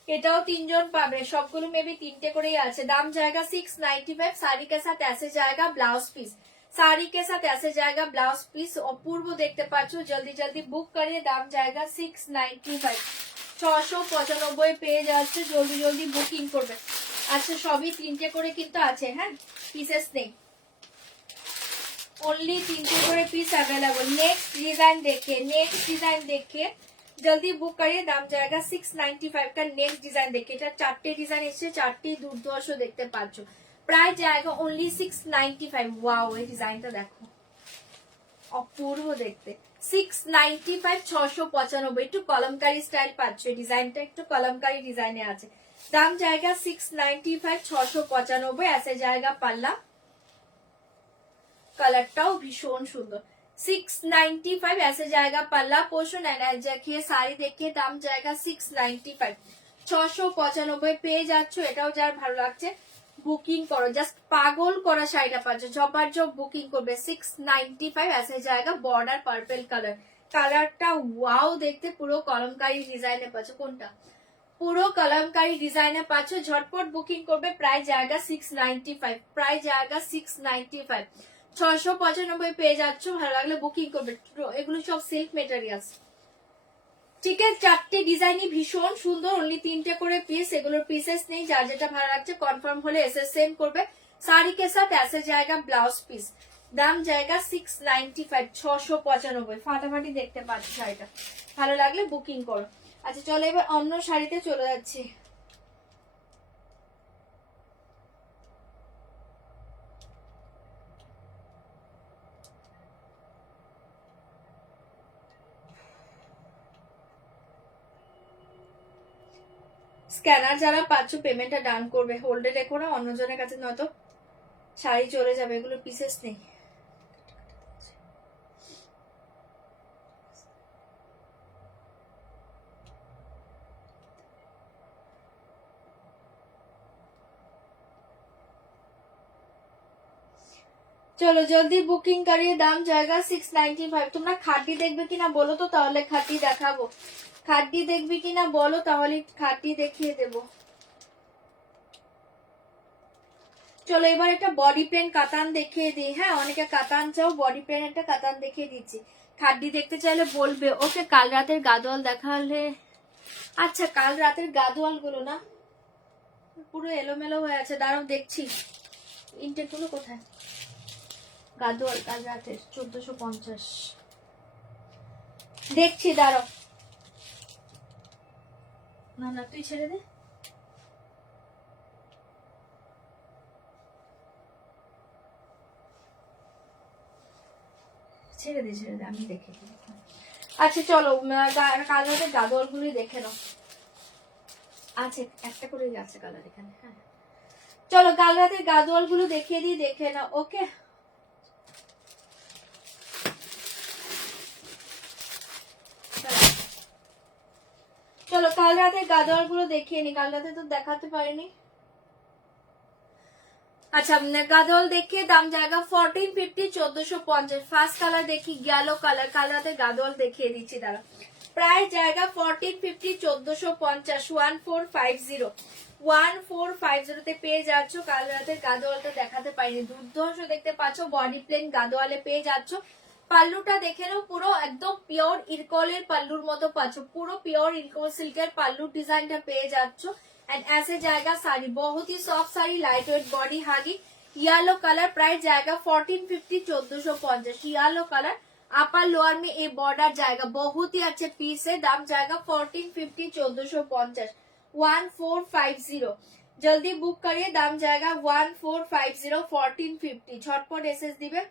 এটাও তিনজন পাবে, সবগুলো মেবি তিনটে করেই আছে। দাম জায়গা 695। साड़ी के साथ ऐसे जाएगा ब्लाउज पीस, साड़ी के साथ ऐसे जाएगा ब्लाउज पीस। অপূর্ব দেখতে পাচ্ছ, জলদি জলদি বুক করিয়ে। দাম জায়গা 695 695 পেয়ে যাচ্ছে, জলদি জলদি বুকিং করবে। আচ্ছা সবই তিনটে করে কিন্তু আছে, হ্যাঁ পিসেস নেই, ओनली তিনটে করে পিস अवेलेबल। नेक्स्ट डिजाइन देखिए, नेक्स्ट डिजाइन देखिए, जल्दी बुक करिए। दाम जाएगा 695 का। नेक्स्ट डिजाइन देखिए, এটা চারটে ডিজাইন এসেছে, চারটি দুর্ধর্ষ দেখতে পাচ্ছ। প্রাইস जाएगा ओनली 695। ওয়াও এই ডিজাইনটা দেখো, অপূর্ব দেখতে। 695 695। একটু কলমকারি স্টাইল পাচ্ছ, এই ডিজাইনটা একটু কলমকারি ডিজাইনে আছে। দাম जाएगा 695 695। ऐसे जाएगा পাল্লা, কালারটাও ভীষণ সুন্দর। 695 ऐसे जाएगा पल्ला पोर्शन एंड देखिए साड़ी देखिए। दाम जाएगा 695 695 পেয়ে যাচ্ছ। এটাও যার ভালো লাগছে বুকিং করো, জাস্ট পাগল করা শাড়িটা পাচ্ছ, জবরদস্ত বুকিং করবে। 695 ऐसे जाएगा বর্ডার পার্পল কালার, কালারটা ওয়াও দেখতে, পুরো কলমকারি ডিজাইনে পাচ্ছ। কোনটা? পুরো কলমকারি ডিজাইনে পাচ্ছ, ঝটপট বুকিং করবে। প্রাইস जाएगा 695। প্রাইস जाएगा 695 695 পেয়ে যাচ্ছ। ভালো লাগলে বুকিং করবে। এগুলো সব সিল্ক মেটেরিয়ালস, ঠিক আছে। চারটি ডিজাইনই ভীষণ সুন্দর, অনলি তিনটে করে পিস, এগুলোর পিসেস নেই। যার যেটা ভালো লাগছে কনফার্ম হলে এসে সেন্ড করবে। শাড়ি के साथ ऐसे जाएगा ব্লাউজ পিস। দাম जाएगा 695 695। ফাটাফাটি দেখতে পাচ্ছি শাড়িটা, ভালো লাগলে বুকিং করো। আচ্ছা চলো এবার অন্য শাড়িতে চলে যাচ্ছি। স্ক্যানার যারা পাচ্ছ পেমেন্টটা ডান করবে, হোল্ডে রেখো না অন্যজনের কাছে, নয়তো শাড়ি চলে যাবে, এগুলো পিসেস নেই। চলো জলদি বুকিং করিয়ে। দাম জায়গা 695। তোমরা খাটি দেখবে কিনা বলো তো, তাহলে খাটি দেখাবো। খাটি দেখবি কিনা বলো, তাহলে খাটি দেখিয়ে দেবো। চলো এবার একটা বডি পেন কাতান দেখিয়ে দিই। হ্যাঁ অনেকে কাতান চাও, বডি পেন একটা কাতান দেখিয়ে দিচ্ছি। খাড্ডি দেখতে চাইলে বলবে। ওকে কাল রাতের গাদোয়াল দেখালে, আচ্ছা কাল রাতের গাদোয়াল গুলো না পুরো এলোমেলো হয়ে আছে, দাঁড়াও দেখছি ইনটেক গুলো কোথায়। গাদোয়াল কাল রাতের 1450 দেখছি, দাঁড়াও। না না তুই ছেড়ে দে, ছেড়ে দে ছেড়ে দে, আমি দেখে দিই। আচ্ছা চলো কাল রাতের গাদোয়াল গুলি দেখে নাও। আছে একটা করে আছে কালার এখানে। হ্যাঁ চলো কাল রাতের গাদোয়াল গুলো দেখিয়ে দিই, দেখে নাও। ওকে চলো কাল রাতের গাদোয়াল গুলো দেখিয়ে নি, কাল রাতে তো দেখাতে পারিনি। আচ্ছা গাদোয়াল দেখিয়ে। দাম জায়গা 1450 1450। ফার্স্ট কালার দেখি গেলো কালার, কাল রাতে গাদোয়াল দেখিয়ে দিচ্ছি দাঁড়া। প্রাইস জায়গা 1450 1450 1450 1450 তে পেয়ে যাচ্ছ। কাল রাতের গাদোয়ালটা দেখাতে পারিনি, দুর্ধর্ষ দেখতে পাচ্ছ। বডি প্লেন গাদোয়ালে পেয়ে যাচ্ছ। পাল্লুটা দেখে নাও, পুরো একদম পিওর ইরকলের পাল্লুর মতো পাচ্ছ, পুরো পিওর ইরকল সিল্কের পাল্লুর ডিজাইনটা পেয়ে যাচ্ছ। एंड ऐसे जाएगा साड़ी, बहुत ही soft sari, light weight body huggy, yellow colour. Price जाएगा 1450 1450 येलो कलर। अपर लोअर में ये बॉर्डर जाएगा, बहुत ही अच्छे पीस है। दाम जाएगा 1450 1450 1450। जल्दी बुक करिए, दाम जाएगा 1450 1450। झटपट एसएस दिबे,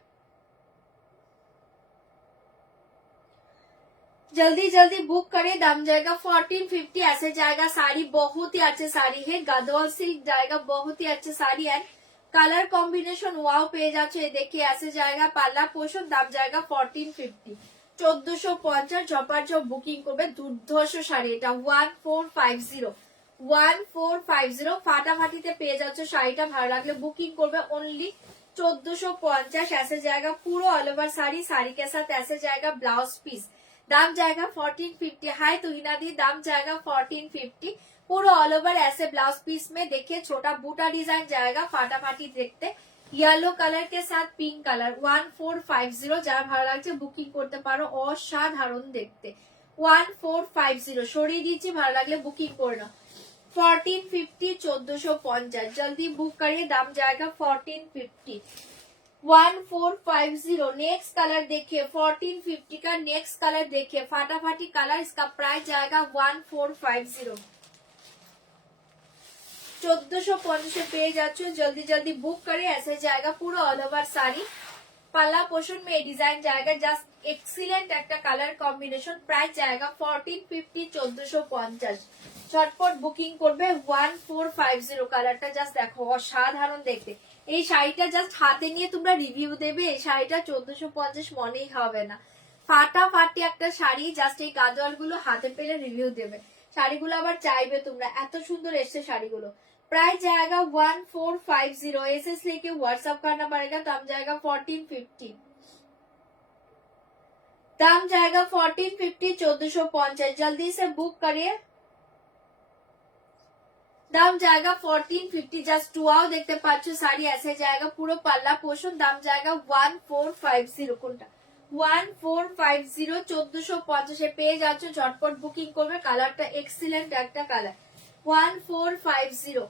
जल्दी जल्दी बुक करिए, दाम जाएगा 1450। ऐसे जाएगा साड़ी, बहुत ही अच्छे साड़ी है, गदवाल सिल्क जाएगा, बहुत ही अच्छे sari and colour combination wow পেয়ে যাচ্ছে। देखिए ऐसे जाएगा পাল্লা পোষণ, দাম जाएगा 1450 1450। ঝপাঝপ বুকিং করবে, দুর্ধর্ষ শাড়ি এটা 1450 1450 ফাটাফাটিতে পেয়ে যাচ্ছে শাড়িটা। ভালো লাগলে বুকিং করবে, অনলি 1450। ऐसे जाएगा पूरा ऑल ओवर साड़ी, साड़ी के साथ ऐसे जाएगा ब्लाउज पीस, दाम जाएगा 1450। हाय तुहिना दी, दाम जाएगा 1450 पूरा ऑल ओवर ऐसे ब्लाउज पीस में। देखिए छोटा बूटा डिजाइन जाएगा, फाटाफाटी देखते, येलो कलर के साथ पिंक कलर 1450। যারা ভালো লাগছে বুকিং করতে পারো, অসাধারণ দেখতে 1450 সরিয়ে দিচ্ছি, ভালো লাগলে বুকিং করে নাও। 1450 1450 जल्दी बुक करिए, दाम जाएगा 1450 1450। नेक्स्ट कलर देखिए 1450 का नेक्स्ट कलर देखिए, फाटाफाटी कलर, इसका प्राइस जाएगा 1450 1450 পেয়ে যাচ্ছ। जल्दी जल्दी बुक करे, ऐसे जाएगा पूरा ऑल ओवर साड़ी, पाला पोषण में डिजाइन जाएगा, जस्ट एक्सीलेंट একটা কালার কম্বিনেশন। প্রাইস जाएगा 1450 1450। ঝটপট বুকিং করবে 1450। কালারটা জাস্ট দেখো, অসাধারণ দেখতে। এই শাড়িটা জাস্ট হাতে নিয়ে তোমরা রিভিউ দেবে, এই শাড়িটা 1450 মনেই হবে না। ফাটাফাটি একটা শাড়ি, জাস্ট এই গাজওয়াল গুলো হাতে পেলে রিভিউ দেবে। শাড়িগুলো আবার চাইবে তোমরা, এত সুন্দর এসছে শাড়িগুলো। प्राइस जाएगा 1450। एसएस लेके व्हाट्सएप करना पड़ेगा, दाम जाएगा 1450। दाम जाएगा 1450 1450। जल्दी से बुक करिए, दाम जाएगा 1450। जस्ट टू आओ, देखते पाচ্ছ শাড়ি ऐसे जाएगा পুরো পাল্লা পোষণ, দাম जाएगा 1450। কোনটা 1450 1450 পেয়ে যাচ্ছ। ঝটপট বুকিং করবে, কালারটা এক্সিলেন্ট একটা কালার 1450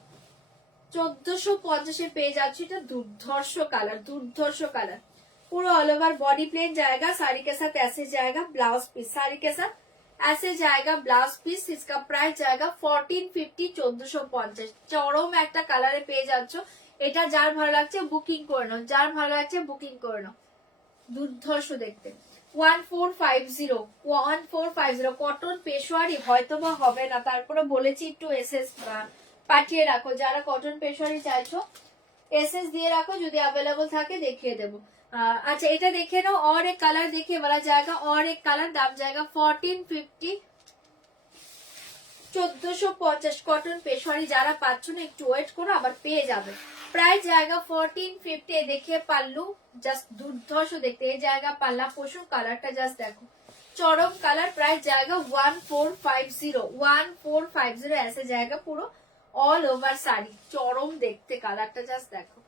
1450 পেয়ে যাচ্ছি। এটা দুর্ধর্ষ কালার, দুর্ধর্ষ কালার, पूरा ऑल ओवर बॉडी प्लेन जाएगा, साड़ी के साथ ऐसे जाएगा ब्लाउज पीस, साड़ी के साथ ऐसे जाएगा ब्लाउज पीस। इसका प्राइस जाएगा 1450 1450। চরম একটা কালারে পেয়ে যাচ্ছ। এটা যার ভালো লাগছে বুকিং করে নাও, যার ভালো লাগছে বুকিং করে নাও, দুর্ধর্ষ দেখতে 1450 1450। কটন পেশোয়ারি হয়তো বা হবে না, তারপরে বলেছি একটু এসএস পাঠিয়ে রাখো, যারা কটন পেশোয়ারি চাইছো एसएस দিয়ে রাখো, যদি अवेलेबल থাকে দেখিয়ে দেবো। अच्छा এটা দেখে নাও, और एक कलर देखिए वाला जाएगा, और एक कलर, दाम जाएगा 1450 1450। কটন পেশোয়ারি যারা পাচ্ছ না একটু ওয়েট করো, আবার পেয়ে যাবে। प्राइस जाएगा 1450। देखिए পাল্লু জাস্ট দুর্ধর্ষ দেখতে, এই জায়গা পাল্লা পোষণ, কালারটা জাস্ট দেখো, চরম কালার। प्राइस जाएगा 1450 1450। ऐसे जाएगा পুরো ऑल ओवर साड़ी, চরম দেখতে কালারটা জাস্ট দেখো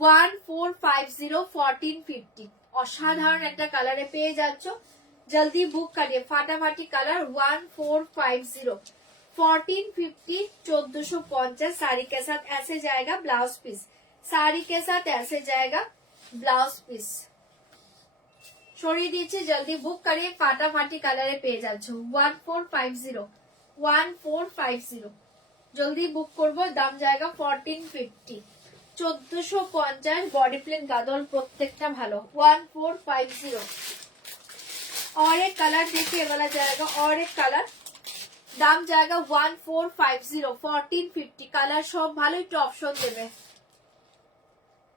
1450 1450। অসাধারণ একটা কালারে পেয়ে যাচ্ছ। जल्दी बुक करिए, फाटाफाटी कलर 1450 1450 1450। साड़ी के साथ ऐसे जाएगा ब्लाउज पीस, साड़ी के साथ ऐसे जाएगा ब्लाउज पीस। সরিয়ে দিচ্ছি, जल्दी बुक करिए, फाटाफाटी कलरे পেয়ে যাচ্ছ 1450 1450। जल्दी बुक করবো, দাম जाएगा 1450 1450। बॉडी प्लेन गादल প্রত্যেকটা ভালো 1450। और एक कलर देखिए वाला जाएगा, और एक कलर, दाम जाएगा 1450 1450। কালার সব ভালো, একটু অপশন দেবে।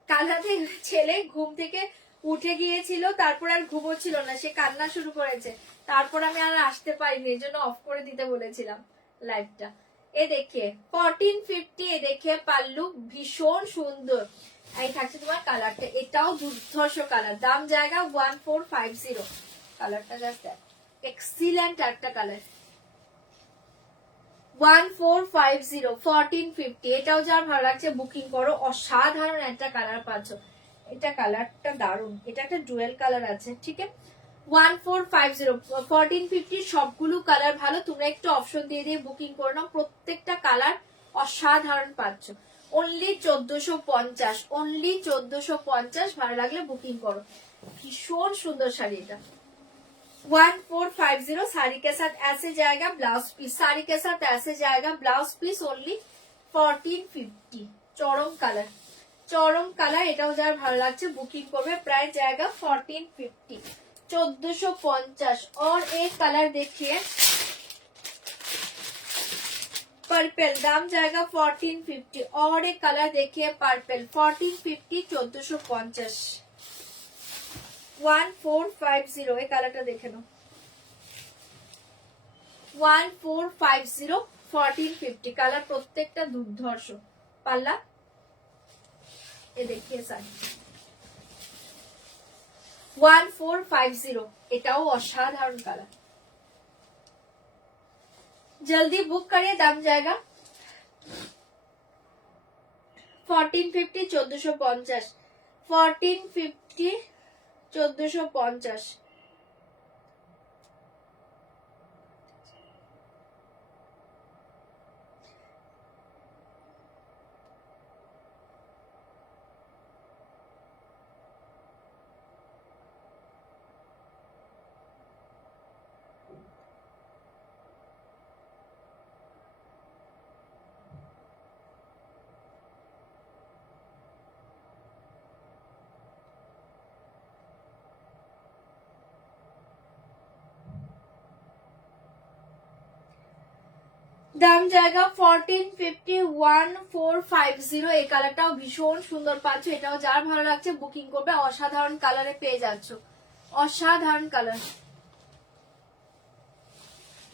কালাতে ছেলে ঘুম থেকে উঠে গিয়েছিল, তারপর আর ঘুমোচ্ছিল না, সে কান্না শুরু করেছে, তারপর আমি আর আসতে পারিনি, এজন্য অফ করে দিতে বলেছিলাম লাইভটা। এ देखिए 1450। এ देखिए পাল্লু ভীষণ সুন্দর, এই থাকছে তোমার কালারটা, এটাও দুর্ধর্ষ কালার, দাম জায়গা 1450। কালারটা জাস্ট এক্সিলেন্ট একটা কালার 1450 1450। এটাও যার ভালো লাগছে বুকিং করো, অসাধারণ একটা কালার পাচ্ছ। এটা কালারটা দারুণ, এটা একটা ডুয়েল কালার আছে, ঠিক আছে 1450 1450। সবগুলো কালার ভালো, তোমরা একটু অপশন দিয়ে দিয়ে বুকিং করে নাও, প্রত্যেকটা কালার অসাধারণ পাচ্ছ। Only 1450 only 1450। ভালো লাগলে বুকিং করো, ভীষণ সুন্দর শাড়ি এটা 1450। साड़ी के साथ ऐसे जाएगा ब्लाउज पीस, साड़ी के साथ ऐसे जाएगा ब्लाउज पीस, ओनली 1450 চরম কালার, চরম কালার, এটাও যার ভালো লাগছে বুকিং করবে। প্রাইস জায়গা 1450, 1450। और एक कलर देखिए पर्पल, दाम जाएगा 1450। और एक कलर देखिए पर्पल 1450, 1450, 1450। এই কালারটা দেখে নাও 1450, 1450 কালার, প্রত্যেকটা দুর্ধর্ষ। পাল্লা এ দেখিয়ে শাড়ি 1450, এটাও অসাধারণ কালার। जल्दी बुक करिए, दाम जाएगा 1450, 1450, 1450, 1450। দাম জায়গা 1450, 1450। এই কালারটাও ভীষণ সুন্দর পাচ্ছ, এটাও যার ভালো লাগছে বুকিং করবে। অসাধারণ কালারে পেয়ে যাচ্ছ, অসাধারণ কালার।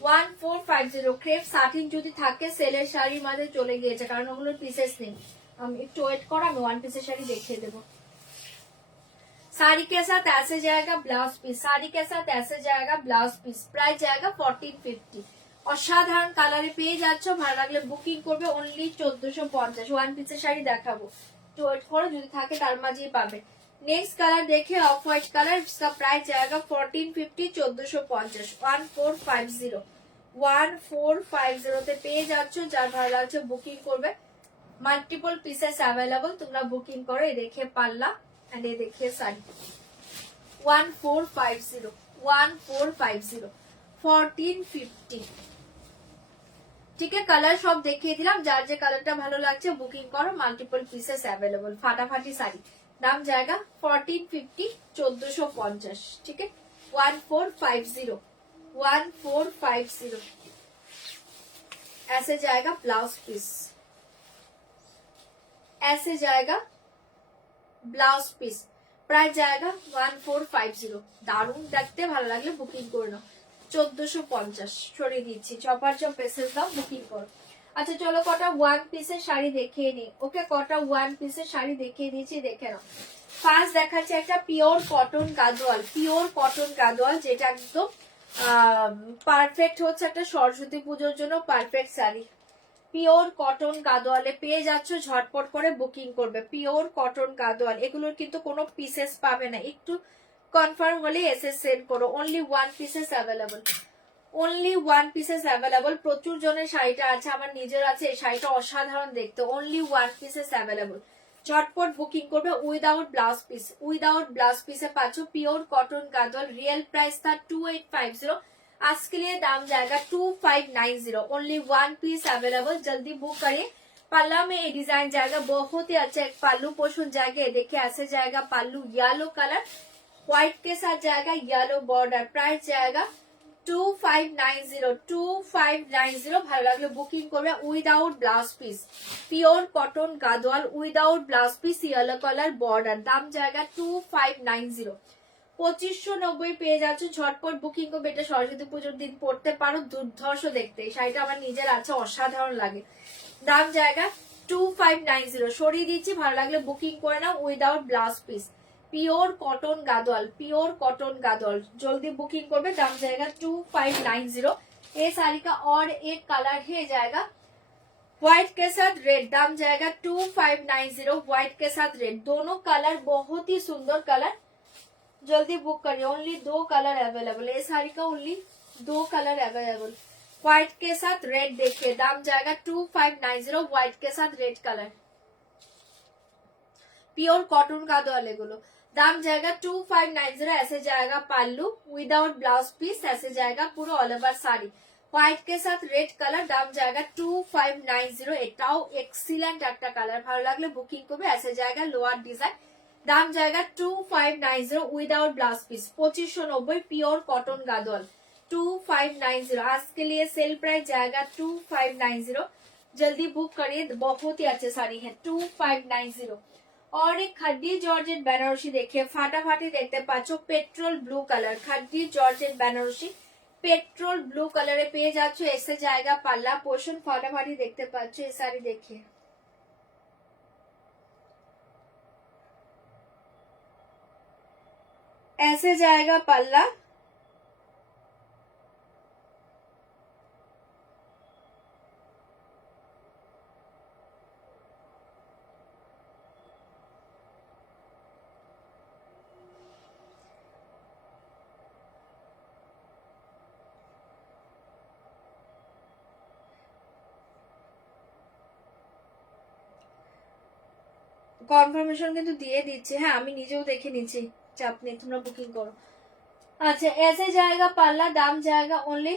1450 ক্রেপ সাটিন যদি থাকে সেলের শাড়ির মাঝে চলে গিয়েছে, কারণ ওগুলোর পিসেস নেই। আমি একটু ওয়েট করো, আমি ওয়ান পিসের শাড়ি দেখিয়ে দেবো। साड़ी के साथ ऐसे जाएगा ब्लाउज पीस, साड़ी के साथ ऐसे जाएगा ब्लाउज पीस। प्राइस जाएगा 1450। অসাধারণ কালারে পেয়ে যাচ্ছ, ভালো লাগলে বুকিং করবে। অনলি 1450। ওয়ান পিসের শাড়ি দেখাবো, তো ওয়েট করো, যদি থাকে তার মাঝেই পাবে। नेक्स्ट कलर देखे ऑफ व्हाइट कलर, इसका प्राइस जाएगा 1450, 1450, 1450, 1450 তে পেয়ে যাচ্ছ। যার ভালো লাগছে বুকিং করবে। মাল্টিপল পিসেস অ্যাভেলেবল, তোমরা বুকিং করো। এই দেখে পাল্লা एंड ये देखिए साड़ी 1450, 1450, 1450। ठीक है, कलर सब দেখিয়ে দিলাম। যার যে কালারটা ভালো লাগছে বুকিং করো। মাল্টিপল পিসেস অ্যাভেলেবল, ফাটাফাটি শাড়ি। দাম জায়গা 1450, 1450। ठीक है, 1450, 1450। ऐसे जाएगा ब्लाउज पीस, ऐसे जाएगा ব্লাউজ পিস। প্রাইস জায়গা 1450। দারুণ দেখতে, ভালো লাগলে বুকিং করে নাও। 1450 সরিয়ে দিচ্ছি, চপার চপ পেসেস দাও, বুকিং করো। আচ্ছা চলো কটা ওয়ান পিসের শাড়ি দেখিয়ে নিই। ওকে, কটা ওয়ান পিসের শাড়ি দেখিয়ে দিয়েছি, দেখে নাও। ফার্স্ট দেখাচ্ছে একটা pure cotton Gadwal, pure cotton Gadwal, যেটা একদম পারফেক্ট হচ্ছে একটা সরস্বতী পুজোর জন্য পারফেক্ট শাড়ি। পিওর কটন গাদোয়ালে পেয়ে যাচ্ছ, ঝটপট করে বুকিং করবে। পিওর কটন গাদোয়াল, এগুলোর কিন্তু কোনো পিসেস পাবে না, একটু কনফার্ম হলে এসে সেন্ড করো। Only one pieces available, only one pieces available. প্রচুর জনের শাড়িটা আছে, আমার নিজের আছে। এই শাড়িটা অসাধারণ দেখতে। অনলি ওয়ান পিসেস অ্যাভেলেবল, ঝটপট বুকিং করবে। Without blouse piece, without blouse পিসে পাচ্ছ pure cotton Gadwal. Real price था 2850, आज के लिए दाम जाएगा 2590। ओनली वन पीस अवेलेबल, जल्दी बुक करिए। पल्ला में ये डिजाइन जाएगा, बहुत ही अच्छा एक पल्लू पोर्शन जाएगा। देखिए ऐसे जाएगा पल्लू, येलो कलर व्हाइट के साथ जाएगा, येलो बॉर्डर। प्राइस जाएगा 2590, 2590। ভালো লাগলে বুকিং করবে। Without blouse piece, pure cotton Gadwal without blouse piece, yellow colour border. দাম জায়গা 2590, 2590 পেয়ে যাচ্ছ। ঝটপট বুকিং করবে। এটা সরস্বতী পুজোর দিন পড়তে পারো, দুর্ধর্ষ দেখতে। এই শাড়িটা আমার নিজের আছে, অসাধারণ লাগে। দাম জায়গা 2590 সরিয়ে দিচ্ছি, ভালো লাগলে বুকিং করে নাও। Without blouse piece, pure cotton Gadwal, pure cotton Gadwal, जल्दी बुकिंग करबे। दाम जाएगा 2590। ये साड़ी का और एक कलर है जाएगा व्हाइट के साथ रेड। दाम जाएगा 2590, व्हाइट के साथ रेड। दोनों कलर बहुत ही सुंदर कलर, जल्दी बुक करिए। ओनली 2 कलर अवेलेबल, ये साड़ी का ओनली 2 कलर अवेलेबल। व्हाइट के साथ रेड देखिए, दाम जाएगा 2590, व्हाइट के साथ रेड कलर। प्योर कॉटन का दो गुलो। दाम जाएगा 2590। ऐसे जाएगा पल्लू विदाउट ब्लाउज पीस, ऐसे जाएगा पूरा ऑल ओवर साड़ी। হোয়াইট কে সাথ রেড কালার, দাম জায়গা 2590। এটাও এক্সিলেন্ট একটা কালার, ভালো লাগলে বুকিং করবে। ऐसे জায়গা লোয়ার ডিজাইন, দাম জায়গা 2590 without blouse piece. 2590 pure cotton Gadwal 2590। आज के लिए सेल प्राइस जाएगा 2590। जल्दी बुक करिए, बहुत ही अच्छे साड़ी है 2590। और एक खड्डी जॉर्जेट बनारसी देखिए, फाटाफाटी देखते पाचो, पेट्रोल ब्लू कलर खड्डी georgette Banarasi petrol blue colour পেয়ে যাচ্ছ। এসে জায়গা পাল্লা পোর্শন, ফাটাফাটি দেখতে পাচ্ছ। এই শাড়ি দেখিয়ে ऐसे जाएगा पल्ला, কনফার্মেশন কিন্তু দিয়ে দিচ্ছি। হ্যাঁ আমি নিজেও দেখে নিচ্ছি, চাপ নেই, তোমরা বুকিং করো। আচ্ছা ऐसे जाएगा পাল্লা, দাম জায়গা অনলি,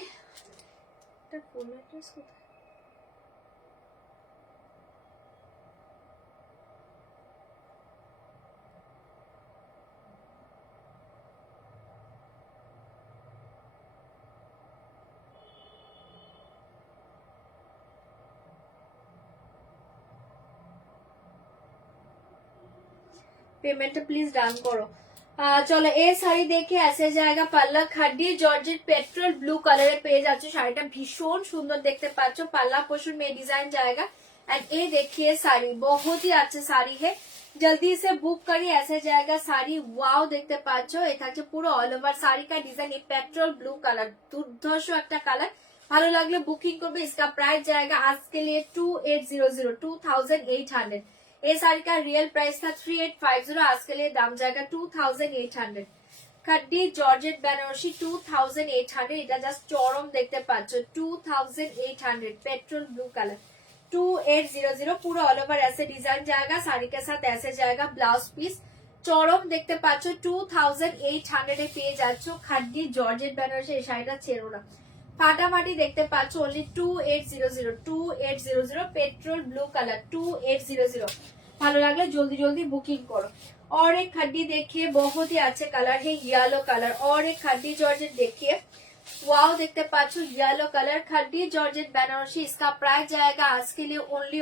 পেমেন্টটা প্লিজ ডান করো। চলো এই শাড়ি দেখে ऐसे जाएगा পাল্লা, খাড্ডি জর্জেট পেট্রোল ব্লু কালারে পেয়ে যাচ্ছ। শাড়িটা ভীষণ সুন্দর দেখতে পাচ্ছ, পাল্লা পোর্শন में डिजाइन जाएगा। एंड ये देखिए साड़ी बहुत ही अच्छी साड़ी है, जल्दी से बुक करिए। ऐसे जाएगा साड़ी, ওয়াও দেখতে পাচ্ছ। এটা হচ্ছে পুরো অল ওভার শাড়ি का डिजाइन, ये पेट्रोल ब्लू कलर দুর্ধর্ষ একটা কালার, ভালো লাগলে বুকিং করবে। इसका प्राइस जाएगा आज के लिए 2800 2800। ये साड़ी का रियल प्राइस था 3850, आज के लिए दाम जाएगा 2800। खड्डी जॉर्जेट बनारसी 2800, এটা জাস্ট চরম দেখতে পাচ্ছ 2800 पेट्रोल ब्लू कलर 2800। পুরো অল ওভার ऐसे डिजाइन जाएगा, साड़ी के साथ ऐसे जाएगा ब्लाउज पीस, চরম দেখতে পাচ্ছ 2800 এ পেয়ে যাচ্ছ। খাড্ডি জর্জেট বেনারসি, এই শাড়িটা ছেড়ো না, ফাটাফাটি দেখতে পাচ্ছ। Only 2800 2800 petrol blue colour 2800। ভালো লাগলে জলদি জলদি বুকিং করো। और एक खड्डी देखिए बहुत ही अच्छे कलर है, येलो कलर। और एक खड्डी जॉर्जेट देखिए, वाओ देखते पाचो, येलो कलर खड्डी जॉर्जेट बनारसी। इसका प्राइस जाएगा आज के लिए ओनली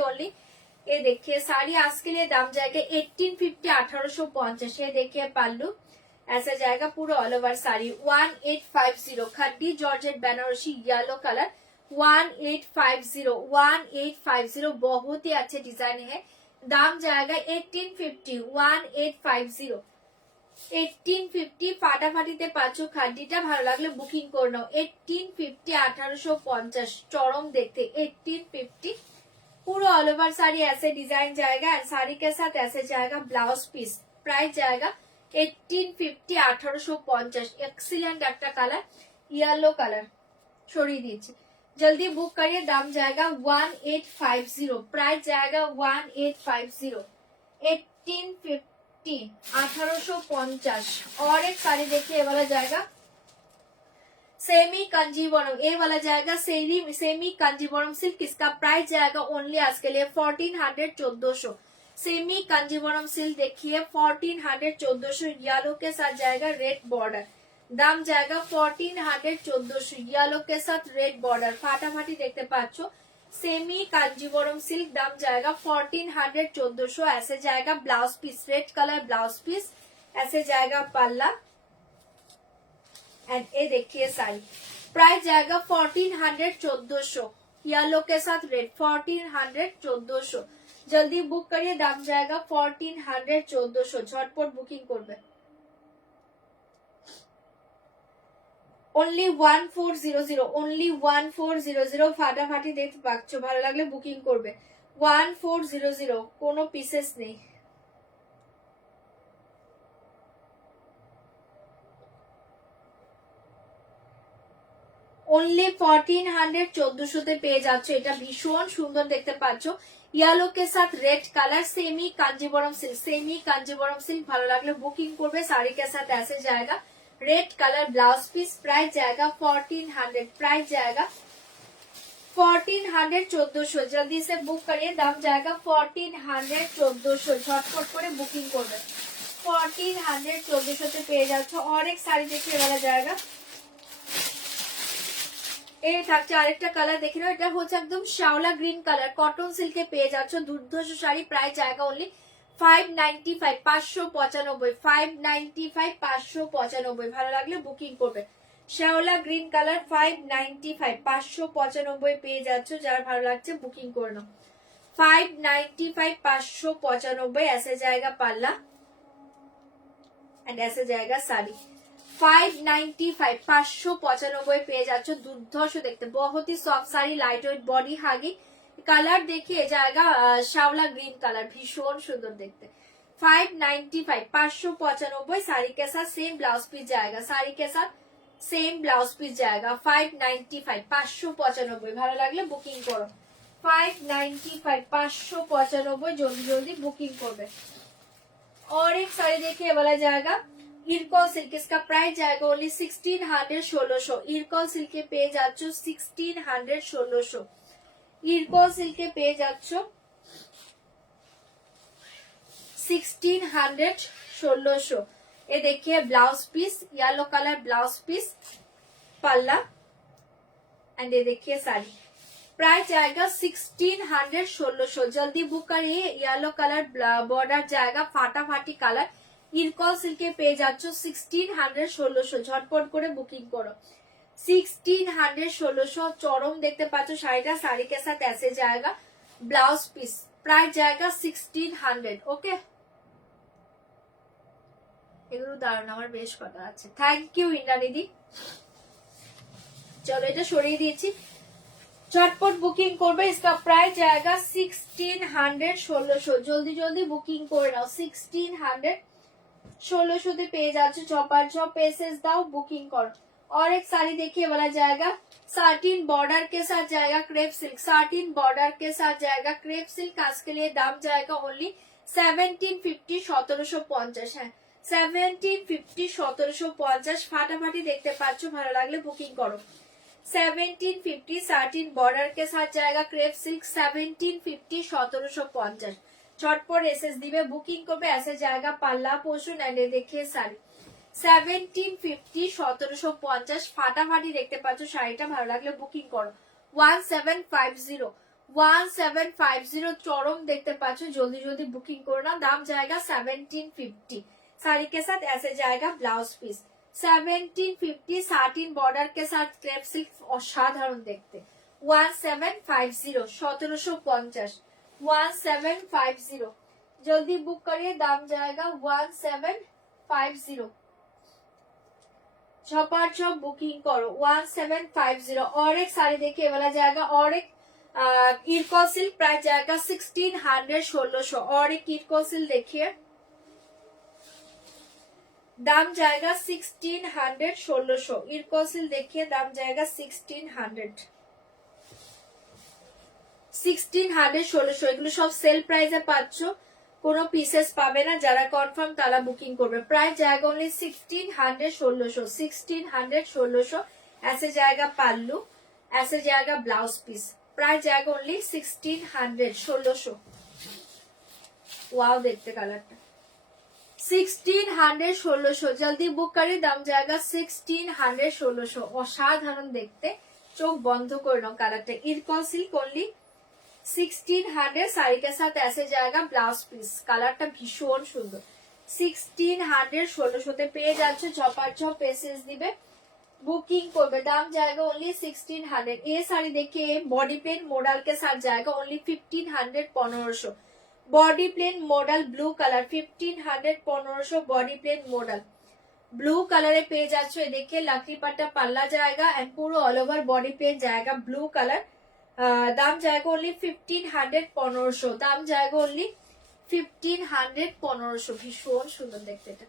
ये देखिए साड़ी आज के लिए दाम जाएगा 1850 1850। ये देखिए पल्लू, ऐसा जाएगा पूरा ऑल ओवर साड़ी 1850। खड्डी जॉर्जेट बनारसी येलो कलर 1850 बहुत ही अच्छे डिजाइन है, दाम जाएगा 1850 1850 1850। ফাটাফাটিতে পাচ্ছো খাড্ডিটা, ভালো লাগলে বুকিং করে নাও। 1850 1850 চরম দেখতে 1850। पूरा ऑल ओवर साड़ी ऐसे डिजाइन जाएगा, और साड़ी के साथ ऐसे जाएगा ब्लाउज पीस। प्राइस जाएगा 1850 1850। एक्सीलेंट একটা কালার, येलो कलर সরিয়ে দিচ্ছি, जल्दी बुक करिए। दाम जाएगा 1850, प्राइस जाएगा 1850 1850 1850। और एक साड़ी देखिए, ये वाला जाएगा सेमी कंजीवरम, ये वाला जाएगा सेमी कंजीवरम सिल्क। इसका प्राइस जाएगा ओनली आज के लिए 1400 1400। सेमी कंजीवरम सिल्क देखिए 1400 1400, येलो के साथ जाएगा रेड बॉर्डर, दाम जाएगा 1400 1400 येलो के साथ रेड बॉर्डर। फाटाफाटी देखते पाচ্ছো, सेमी कांजीवरम सिल्क, दाम जाएगा 1400 1400। ऐसे जाएगा blouse piece, red colour blouse piece, ऐसे जाएगा पल्ला। एंड ये देखिए साड़ी, प्राइस जाएगा 1400 1400, येलो के साथ रेड 1400 1400। जल्दी बुक करिए, दाम जाएगा 1400 1400। झटपट बुकिंग করবে। only 1400 only 1400। ফাটাফাটি দেখতে পাচ্ছ, ভালো লাগলে বুকিং করবে। 1400 কোনো পিসেস নেই। only 1400 1400 তে পেয়ে যাচ্ছ। এটা ভীষণ সুন্দর দেখতে পাচ্ছ, येलो के साथ red colour, semi Kanjeevaram silk semi Kanjeevaram silk. ভালো লাগলে বুকিং করবে। साड़ी के साथ ऐसे जाएगा red colour blouse piece, price जाएगा 1400 प्राइस जाएगा 1400 1400 जल्दी से बुक करिए, दाम जाएगा 1400 1400, झटपट করে বুকিং করবেন। 1400 1400 তে পেয়ে যাচ্ছে। और एक শাড়ি দেখে বলা जाएगा, এই থাকছে আরেকটা কালার দেখে নাও, এটা হচ্ছে একদম শ্যাওলা গ্রিন কালার, কটন সিল্কে পেয়ে যাচ্ছে দুর্ধর্ষ শাড়ি, প্রাইস জায়গা অনলি 595 595 595 595। ভালো লাগলে বুকিং করবে। শ্যাওলা গ্রিন কালার 595 595 পেয়ে যাচ্ছ, যার ভালো লাগছে বুকিং করে নাও। 595 595 ऐसे जाएगा पाल्ला एंड ऐसे जाएगा साड़ी। 595 595 পেয়ে যাচ্ছ, দুর্ধর্ষ দেখতে, बहुत ही soft sari, light weight body huggy, colour देखिए जाएगा শ্যাওলা গ্রিन कलर, भीषण सुंदर देखते। 595 595 साड़ी के साथ सेम ब्लाउज पीस जाएगा, साड़ी के साथ सेम ब्लाउज पीस जाएगा। 595 595, ভালো লাগলে বুকিং করো। 595 595, जल्दी जल्दी बुकिंग করবে। और एक साड़ी देखिए बोला जाएगा इरकॉल सिल्क, इसका प्राइस जाएगा ओनली 1600 1600। इरकॉल सिल्क के पेज आच्छो 1600 1600। इरकॉल सिल्क के पेज आच्छो 1600 1600। ये देखिए blouse piece, yellow colour blouse piece, पल्ला एंड ये देखिए साड़ी, प्राइस जाएगा 1600 1600। जल्दी बुक करिए। येलो कलर बॉर्डर जाएगा फाटाफाटी कलर, इरकॉल सिल्क के पेज आच्छो 1600 1600, झटपट করে বুকিং করো। 1600 1600 চরম দেখতে পাচ্ছ শাড়িটা, শাড়ি के साथ ऐसे जाएगा ब्लाउज पीस, प्राइस जाएगा 1600। ওকে, এগুলো দারুণ, আমার বেশ কথা আছে। থ্যাংক ইউ ইন্দ্রানিধি। চলো এটা সরিয়ে দিয়েছি, झटपट बुकिंग করবে। इसका प्राइस जाएगा 1600 1600, जल्दी जल्दी बुकिंग করে নাও। 1600 1600 তে পেয়ে যাচ্ছ, চপার চপ এসএস দাও, বুকিং করো। और एक साड़ी देखिए बोला जाएगा साटिन बॉर्डर के साथ जाएगा क्रेप सिल्क, साटिन बॉर्डर के साथ जाएगा क्रेप सिल्क। आज के लिए दाम जाएगा ओनली 1750 1750। है 1750 1750, फाटाफाटी देखते पाচ্ছ, ভালো লাগলে বুকিং করো। 1750 साटिन बॉर्डर के साथ जाएगा क्रेप सिल्क, 1750 1750, झटपट एसएस दिबे, बुकिंग करबे। ऐसे जाएगा पाल्ला पोषण एंड देखिए साड़ी 1750 1750, ফাটাফাটি দেখতে পাচ্ছ শাড়িটা, ভালো লাগলে বুকিং করো। 1750 1750, চরম দেখতে পাচ্ছ, জলদি জলদি বুকিং করো না। দাম जाएगा 1750, साड़ी के साथ ऐसे जाएगा ब्लाउज पीस। 1750 साटिन बॉर्डर के साथ क्रेप सिल्क, असाधारण देखते। 1750 1750 1750, जल्दी बुक करिए, दाम जाएगा 1750, छपार छप बुकिंग करो। 1750। और एक साड़ी देखिए बोला जाएगा, और एक इरकॉल सिल्क, प्राइस जाएगा 1600 1600। और एक इरकॉल सिल्क देखिए, दाम जाएगा 1600 1600। इरकॉल सिल्क देखिए, दाम जाएगा 1600 1600 এগুলো সব সেল প্রাইসে পাচ্ছ, কোনো পিসেস পাবে না। যারা কনফার্ম তারা বুকিং করবে। প্রাইস জায়গা ओनली 1600 1600 1600 1600। ऐसे जाएगा पाल्लू, ऐसे जाएगा ब्लाउज पीस, प्राइस जाएगा ओनली 1600 1600। वाओ देखते कलरটা 1600 1600, जल्दी बुक करिए, दाम जाएगा 1600 1600। অসাধারণ দেখতে, চোখ বন্ধ করে নাও কালারটা। ইরকল সিল্ক ओनली 1600, साड़ी के साथ ऐसे जाएगा ब्लाउज पीस, কালারটা ভীষণ সুন্দর। 1600 1600 তে পেয়ে যাচ্ছে, ঝপার ঝপ এসএস দিবে, बुकिंग করবে। दाम जाएगा ओनली 1600। ये साड़ी देखिए बॉडी प्लेन मॉडल के साथ जाएगा only 1500 1500। Body plain model blue colour 1500 1500, body plain model blue colour पेज जाচ্ছে। देखिए लाकड़ी पट्टा पल्ला जाएगा एंड पूरा ऑल ओवर बॉडी प्लेन जाएगा ब्लू कलर। दाम जाएगा ओनली 1500 1500, दाम जाएगा ओनली 1500 1500, भीषण सुंदर देखते এটা।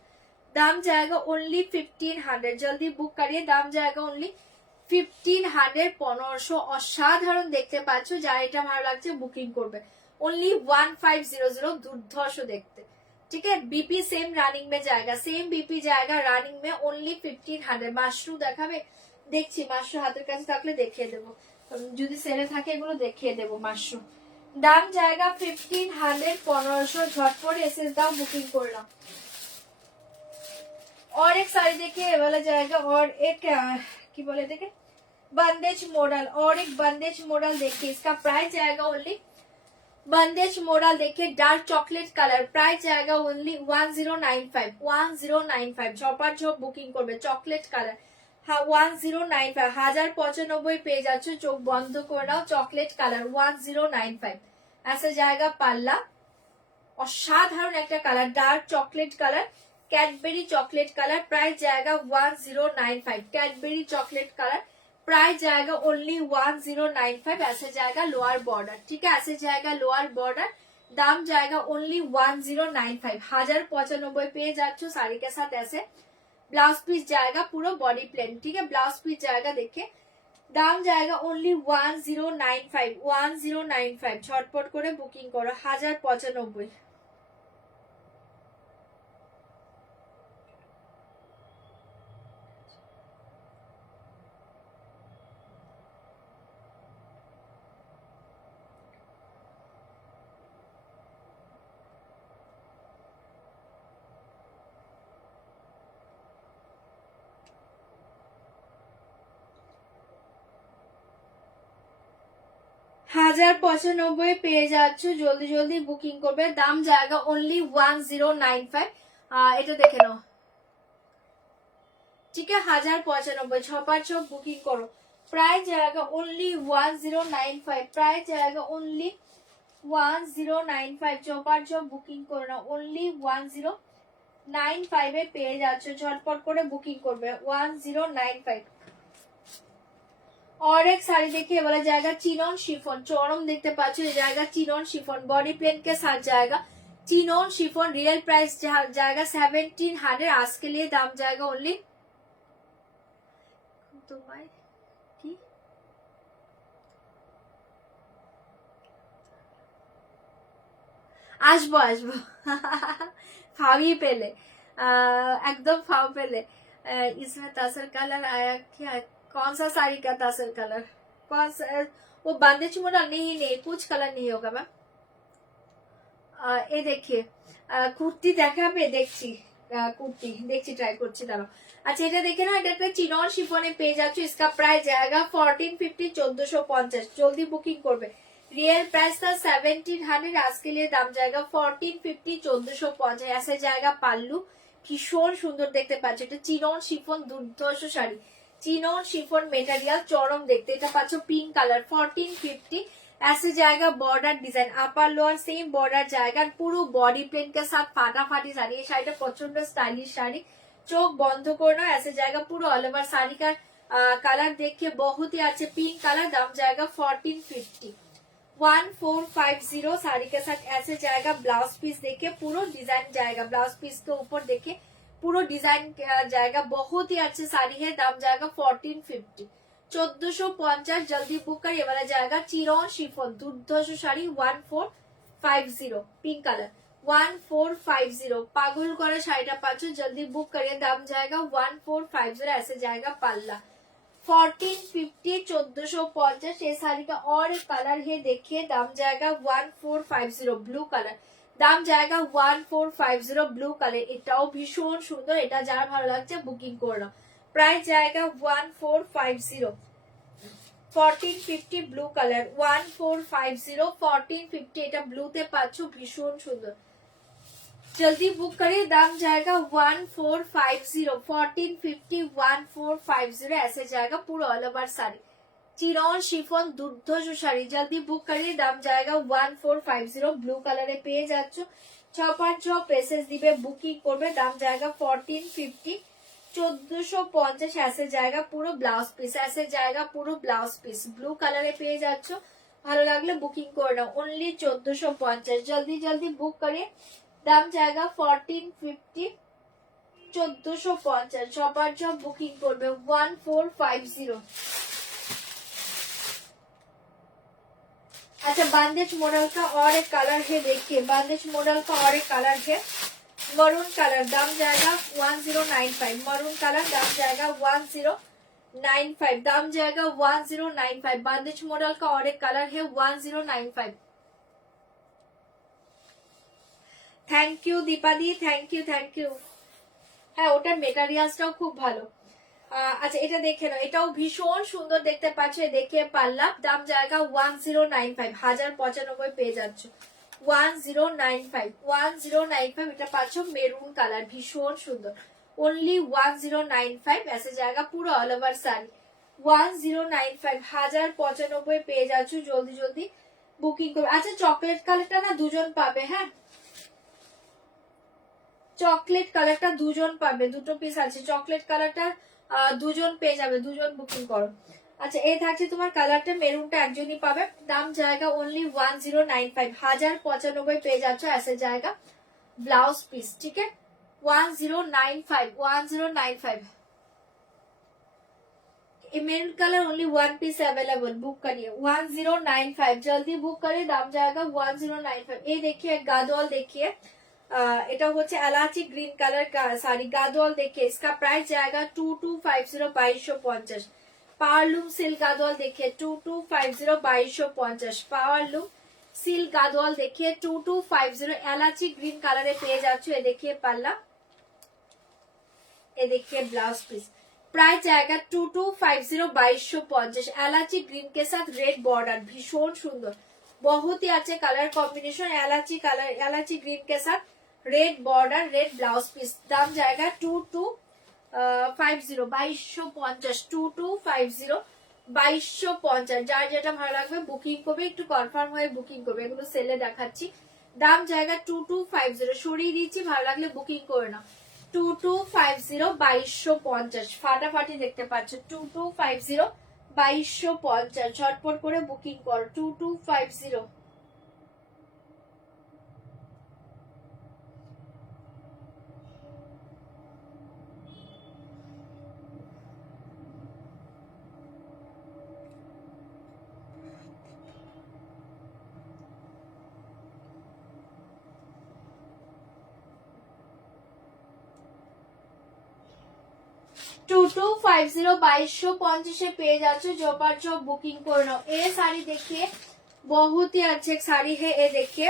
दाम जाएगा ओनली 1500, जल्दी बुक करिए। दाम जाएगा ओनली 1500 1500, অসাধারণ দেখতে পাচ্ছ। যার এটা ভালো লাগছে বুকিং করবে। ओनली 1500, दुर्धर्ष देखते। ठीक है, बीपी सेम रनिंग में जाएगा, सेम बीपी जाएगा रनिंग में ओनली 1500। माशरू देखाबे, देखছি মাশরু হাতের কাছে থাকলে দেখিয়ে দেবো। যদি সেলে থাকে এগুলো দেখিয়ে দেবো মাসু। দাম জায়গা 1500 1500 झटपट एसएस दाओ बुकिंग करना। और एक साड़ी देखिए ये वाला जाएगा और एक की बोले देखे बंदेज मॉडल और एक बंदेज मॉडल देखिए इसका प्राइस जाएगा ओनली बंदेज मॉडल देखिए डार्क चॉकलेट कलर प्राइस जाएगा ओनली 1095 1095 झपाट झप बुकिंग करबे चॉकलेट कलर हाँ 1095 1095 পেয়ে যাচ্ছ চোখ বন্ধ করে নাও চকলেট কালার 1095 ऐसा जाएगा পাল্লা অসাধারণ একটা colour dark chocolate colour Cadbury chocolate colour price जाएगा 1095 कैडबेरी चॉकलेट कलर प्राइस जाएगा ओनली 1095 ऐसे जाएगा लोअर बॉर्डर ठीक है ऐसे जाएगा लोअर बॉर्डर दाम जाएगा ओनली 1095 1095 पे जाच्छो साड़ी के साथ ऐसे ब्लाउज पीस जाएगा पूरा बॉडी प्लेन ठीक है ब्लाउज पीस जाएगा देखिए दाम जाएगा ओनली 1095 1095 झटपट করে বুকিং করো 1095 1095 পেয়ে যাচ্ছ জলদি জলদি বুকিং করবে দাম জায়গা ओनली 1095 এটা দেখে নাও ठीक है 1095 ছপার ছপ বুকিং করো प्राइस जाएगा ओनली 1095 प्राइस जाएगा ओनली 1095 ছপার ছপ বুকিং করো না ओनली 1095 এ পেয়ে যাচ্ছ ঝটপট করে বুকিং করবে 1095 और एक साड़ी देखिए वाला जाएगा चिनोन शिफॉन चौरम देखते पाच्छो ये जाएगा चिनोन शिफॉन बॉडी प्लेन के साथ जाएगा चिनोन शिफॉन रियल प्राइस जाएगा 1700 आज के लिए दाम जाएगा ओनली তোমায় কি আসবো আসবো फावी पेले एकदम फाव पेले इसमें तसर कलर आया क्या कौन सा साड़ी का तसर कलर कौन सा वो बंदेज मॉडल नहीं कुछ कलर नहीं होगा मैम ये देखिए কুর্তি দেখাবে দেখছি কুর্তি দেখছি ট্রাই করছি দাঁড়াও আচ্ছা এটা দেখে না এটা একটা চিনন শিফনে পেয়ে যাচ্ছ इसका प्राइस जाएगा 1450 1450 जल्दी बुकिंग করবে रियल प्राइस था 1700 आज के लिए दाम जाएगा 1450 1450 ऐसे जाएगा पाल्लू ভীষণ সুন্দর দেখতে পাচ্ছ এটা চিনন শিফন দুর্ধর্ষ sari chinon chiffon material Chauram देखते এটা পাচ্ছ पिंक कलर 1450 ऐसे जाएगा border design upper lower same border जाएगा पूरा बॉडी प्लेन के साथ फाटाफाटी साड़ी ये शाড়িটা প্রচন্ড স্টাইলিশ শাড়ি চোখ বন্ধ করো ऐसे जाएगा पूरा ऑल ओवर साड़ी का कलर देखिए बहुत ही अच्छे पिंक कलर दाम जाएगा 1450 1450 साड़ी के साथ ऐसे जाएगा ब्लाउज पीस देखिए पूरा डिजाइन जाएगा ब्लाउज पीस के ऊपर देखिए पूरा डिजाइन जाएगा बहुत ही अच्छी साड़ी है दाम जाएगा 1450 1450 जल्दी बुक कर ये वाला जाएगा चिनोन शिफॉन दुर्धर्ष শাড়ি 1450 पिंक कलर 1450 पागल करा শাড়িটা পাচ্ছ जल्दी बुक करिए दाम जाएगा 1450 ऐसे जाएगा पल्ला 1450 1450 ये साड़ी का और एक कलर है देखिए दाम जाएगा 1450 ब्लू कलर দাম জায়গা 1450 ব্লু কালার এটাও ভীষণ সুন্দর এটা যার ভালো লাগছে বুকিং করো প্রাইস জায়গা 1450 1450 ব্লু কালার 1450 1450 এটা ব্লুতে পাচ্ছ ভীষণ সুন্দর जल्दी बुक करिए दाम जाएगा 1450 1450 1450 ऐसे जाएगा पूरा all over sari chinon chiffon दुर्धर्ष শাড়ি जल्दी बुक करिए दाम जाएगा 1450 ब्लू कलर পেয়ে যাচ্ছ ছপার ছপ পেসেস দিবে বুকিং করবে দাম जाएगा 1450 1450 ऐसे जाएगा पूरा ब्लाउज पीस ऐसे जाएगा पूरा ब्लाउज पीस ब्लू कलर পেয়ে যাচ্ছ ভালো লাগলে বুকিং করে নাও ओनली 1450 जल्दी जल्दी बुक करिए दाम जाएगा 1450 1450 ছপার ছপ বুকিং করবে 1450 अच्छा बांदेज मॉडल का और एक कलर है देखिए बांदेज मॉडल का और एक कलर है मरून कलर दाम जाएगा 1095 मरून कलर दाम जाएगा 1095 1095 दाम जाएगा 1095। बंदिश मॉडल का और एक कलर है 1095। थैंक यू दीपादी, थैंक यू थैंक यू। হ্যাঁ ওটার মেটেরিয়ালসটাও খুব ভালো। আচ্ছা এটা দেখে নাও, এটাও ভীষণ সুন্দর দেখতে পাচ্ছ, দেখে পারলাম। দাম জায়গা 1095, 1095 পেয়ে যাচ্ছ 1095, 1095। এটা পাচ্ছ মেরুন কালার, ভীষণ সুন্দর, অনলি 1095 ऐसे জায়গা পুরো অল ওভার শাড়ি 1095, 1095 পেয়ে যাচ্ছ। জলদি জলদি বুকিং করবে। আচ্ছা চকলেট কালারটা না দুজন পাবে, হ্যাঁ চকলেট কালারটা দুজন পাবে, দুটো পিস আছে চকলেট কালারটা, দুজন পেয়ে যাবে, দুজন বুকিং করো। আচ্ছা এই থাকছে তোমার কালারটা মেরুনটা একজনই পাবে। দাম জায়গা অনলি 1095, 1095 পেয়ে যাচ্ছ ऐसे জায়গা ব্লাউজ পিস, ঠিক আছে 1095, 1095। Maroon colour only one piece available, book करिए 1095, जल्दी बुक करिए। दाम जाएगा 1095। ये देखिए गादोल, देखिए এটা হচ্ছে এলাচি গ্রিন কালার শাড়ি, গাদোয়াল देखिए इसका प्राइस जाएगा 2250, 2250। पावरलूम सिल्क गादोयाल देखिए 2250, 2250। पावरलूम सिल्क गादोयाल देखिए 2250, এলাচি গ্রিন কালারে পেয়ে যাচ্ছ। ये देखिए पल्ला, ये देखिए ब्लाउज पीस, प्राइस जाएगा 2250, 2250। एलाची ग्रीन के साथ रेड बॉर्डर, भीषण सुंदर, बहुत ही अच्छे कलर कॉम्बिनेशन। एलाची कलर, एलाची ग्रीन के साथ red border, red blouse piece. दाम जाएगा 2250, 2250, 2250, 2250। যার যেটা ভালো লাগবে বুকিং করবে, একটু কনফার্ম হয়ে বুকিং করবে, এগুলো সেলে দেখাচ্ছি। দাম জায়গা 2250, সরিয়ে দিচ্ছি, ভালো লাগলে বুকিং করে নাও। 2250, 2250, ফাটাফাটি দেখতে পাচ্ছ 2250, 2250। ঝটপট করে বুকিং করো 2250। टू 2250 পেয়ে যাচ্ছ, জোপার চোপ বুকিং করে নাও। ये साड़ी देखिए बहुत ही अच्छे साड़ी है, ये देखिए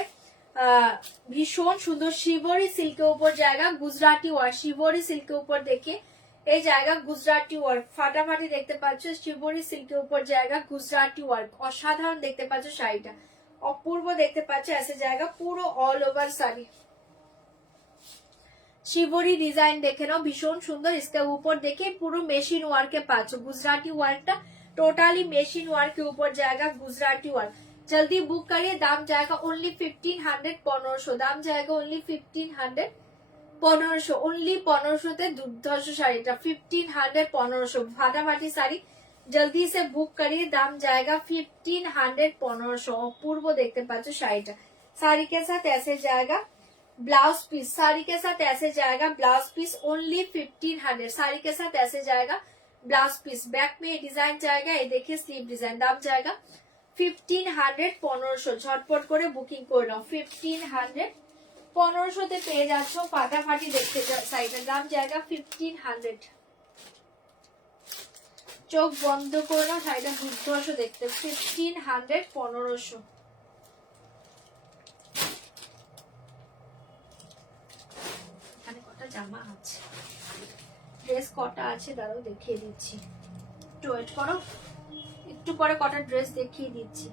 भीषण सुंदर शिवरी सिल्क के ऊपर जाएगा गुजराती वर्क, शिवरी सिल्क के ऊपर देखिए ये जाएगा गुजराती वर्क, ফাটাফাটি দেখতে পাচ্ছ। শিবরি সিল্কের উপর জায়গা গুজরাটি ওয়ার্ক, অসাধারণ দেখতে পাচ্ছ শাড়িটা, অপূর্ব দেখতে পাচ্ছ। ऐसे জায়গা পুরো all over sari Shivri design देखे ना, भीषण सुंदर। इसके ऊपर देखिए पूरा मेशिन वर्क के पास गुजराती वर्क टा टोटली मेशिन वर्क के ऊपर जाएगा गुजराती वर्क। जल्दी बुक करिए। दाम जाएगा ओनली 1500, 1500। दाम जाएगा ओनली 1500, 1500, ओनली 1500 ते दुर्धर्ष শাড়িটা 1500, 1500 ফাটাফাটি শাড়ি, जल्दी से बुक करिए। दाम जाएगा 1500, 1500। অপূর্ব দেখতে পাচ্ছ শাড়িটা, শাড়ি के साथ ऐसे जाएगा ब्लाउज पीस, साड़ी के साथ ऐसे जाएगा ब्लाउज पीस ओनली 1500, साड़ी के साथ ऐसे जाएगा ब्लाउज पीस। बैक में ये डिजाइन जाएगा, ये देखिए स्लीव डिजाइन। दाम जाएगा 1500, 1500। झटपट করে বুকিং করে নাও 1500, 1500 তে পেয়ে যাচ্ছ, ফাটাফাটি দেখতে শাড়িটার দাম জায়গা 1500। চোখ বন্ধ করে নাও, শাড়িটা দুর্ধর্ষ দেখতে 1500, 1500। জামা আছে, ড্রেস কটা আছে দাঁড়াও দেখিয়ে দিচ্ছি, একটু ওয়েট করো, একটু পরে কটা ড্রেস দেখিয়ে দিচ্ছি।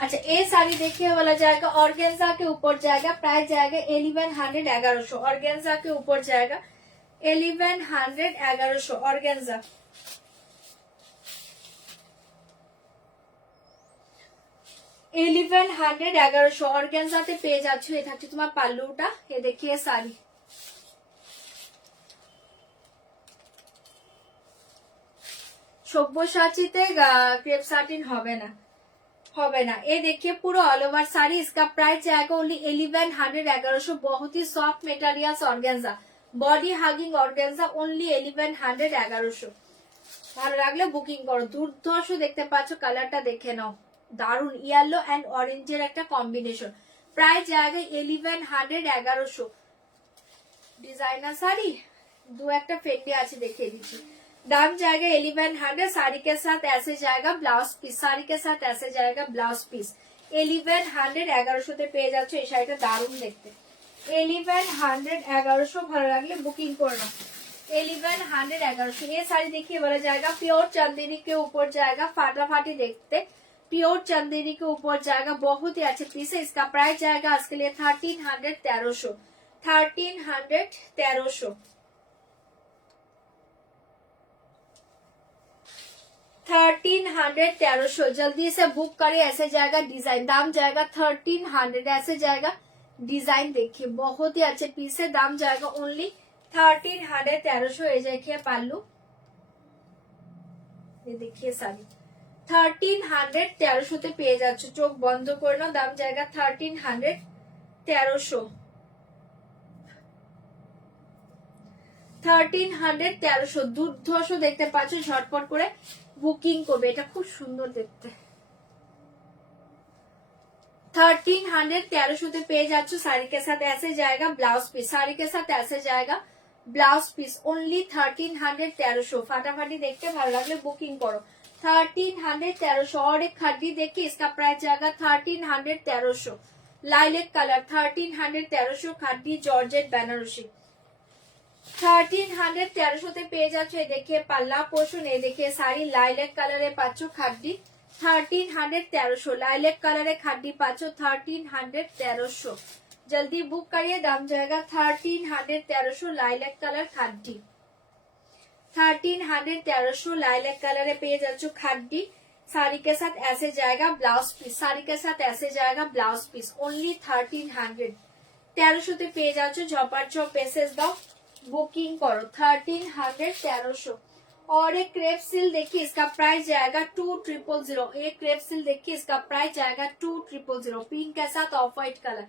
अच्छा ये साड़ी देखिए वाला जाएगा ऑर्गेन्जा के ऊपर जाएगा, प्राइस जाएगा 1100, 1100। ऑर्गेन्जा के ऊपर जाएगा 1100, 1100 ऑर्गेन्जा। $1100, 1100 অর্গানজাতে পেয়ে যাচ্ছ। এ থাকছে তোমার পাল্লুটা, এ দেখিয়ে শাড়ি, সব্যসাচীতে ক্রেপ সাটিন হবে না, হবে না। ये देखिए पूरा ऑल ओवर साड़ी, इसका प्राइस जाएगा ओनली 1100, 1100। बहुत ही soft materials organza, body hugging organza, only 1100, 1100। ভালো লাগলে বুকিং করো। দুর্ধর্ষ দেখতে পাচ্ছ, কালারটা দেখে নাও, দারুন ইয়েলো এন্ড অরেঞ্জের একটা কম্বিনেশন। প্রাইস জায়গা 1100, 1100। ডিজাইনার শাড়ি दो एक फेंडी আছে দেখিয়ে দিচ্ছি। दाम जाएगा 1100, साड़ी के साथ ऐसे जाएगा ब्लाउज पीस, साड़ी के साथ ऐसे जाएगा ब्लाउज पीस 1100 1100 পেয়ে যাচ্ছে। এই শাড়িটা দারুণ দেখতে। 1100 1100 ভালো লাগলে बुकिंग করো। 1100 1100 ये साड़ी देखिए वाला जाएगा प्योर चंदेरी के ऊपर जाएगा, फाटाफाटी देखते प्योर चंदेरी के ऊपर जाएगा, बहुत ही अच्छे पीस है। इसका प्राइस जाएगा आज के लिए 1300 1300 1300 1300 1300 1300 जल्दी से बुक करें। ऐसे जाएगा डिजाइन, दाम जाएगा 1300, ऐसे जाएगा डिजाइन देखिए बहुत ही अच्छे पीस है। दाम जाएगा ओनली 1300 1300। ये देखिए पाल्लू, ये देखिए साड़ी 1300 1300 পেয়ে যাচ্ছে। চোখ বন্ধ করে নাও। দাম জায়গা 1300 1300 1300 1300 দুর্ধর্ষ দেখতে পাচ্ছ। ঝটপট করে বুকিং করবে, এটা খুব সুন্দর দেখতে। 1300 1300 পেয়ে যাচ্ছ। साड़ी के साथ ऐसे जाएगा ब्लाउज पीस, साड़ी के साथ ऐसे जाएगा ब्लाउज पीस ओनली 1300 1300। फाटाफाटी देखते ভালো লাগলে বুকিং করো। 1300 1300 और एक खड्डी देखिए, इसका प्राइस जाएगा 1300 1300। लाइलेक कलर 1300 1300 खड्डी जॉर्जेट बनारसी 1300 1300 পেয়ে যাচ্ছ। এই देखिए पल्ला पोर्शन, ये देखिए साड़ी लाइलेक कलर पाচ্ছ खड्डी 1300 1300। लाइलेक कलर खड्डी पाচ্ছ 1300 1300। जल्दी बुक करिए। दाम जाएगा 1300 1300। लाइलेक कलर खड्डी 1300 1300 लाइलेक कलर पेज जाচ্ছ खड्डी। साड़ी के साथ ऐसे जाएगा ब्लाउज पीस, साड़ी के साथ ऐसे जाएगा ब्लाउज पीस ओनली 1300 1300 পেয়ে যাচ্ছ। ঝপার ঝপ মেসেজ দাও, बुकिंग करो 1300 1300। और एक क्रेप सिल देखिए, इसका प्राइस जाएगा 2000। एक क्रेप सिल देखिए, इसका प्राइस जाएगा 2000 पिंक के साथ ऑफ व्हाइट कलर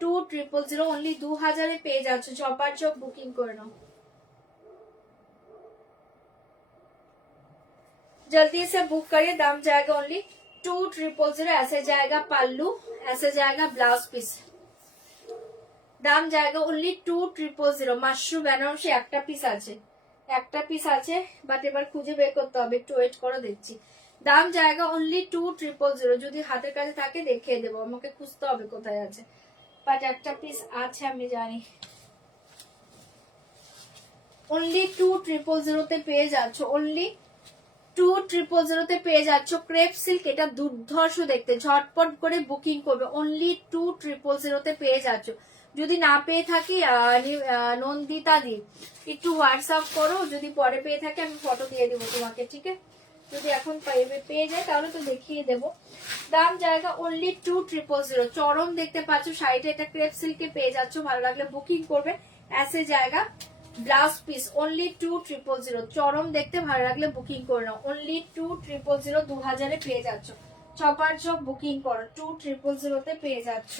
2000 ओनली 2000 পেয়ে যাচ্ছ। ঝপার ঝপ বুকিং করে নাও। जल्दी से बुक करिए। दाम जाएगा ओनली 2000। ऐसे जाएगा पल्लू, ऐसे जाएगा ब्लाउज पीस। दाम जाएगा ओनली 2000। মাশরুম বেনারসি একটা পিস আছে, একটা পিস আছে, বাট এবার খুঁজে বের করতে হবে, একটু ওয়েট করো দেখছি। দাম জায়গা ओनली 2000। যদি হাতের কাছে থাকে দেখিয়ে দেবো, আমাকে খুঁজতে হবে কোথায় আছে, বাট একটা পিস আছে আমি জানি। ओनली 2000 তে পেয়ে যাচ্ছ। ओनली 2000 পেয়ে যাচ্ছ। ক্রেপ সিল্ক, এটা দুর্ধর্ষ দেখতে, ঝটপট করে বুকিং করবে। ओनली 2000 পেয়ে যাচ্ছ। যদি না পেয়ে থাকি নন্দিতা দি একটু হোয়াটসঅ্যাপ করো, যদি পরে পেয়ে থাকে আমি ফটো দিয়ে দেবো তোমাকে, ঠিক আছে? যদি এখন পেয়ে যায় তাহলে তো দেখিয়ে দেবো। দাম জায়গা ओनली 2000। চরম দেখতে পাচ্ছ শাড়িটা, এটা ক্রেপ সিল্কে পেয়ে যাচ্ছ। ভালো লাগলে বুকিং করবে। ऐसे জায়গা ব্লাউজ পিস ओनली 2000। চরম দেখতে, ভালো লাগলে বুকিং করে নাও। ओनली 2000 2000 পেয়ে যাচ্ছ। ছপার ছপ বুকিং করো, 2000 তে পেয়ে যাচ্ছ।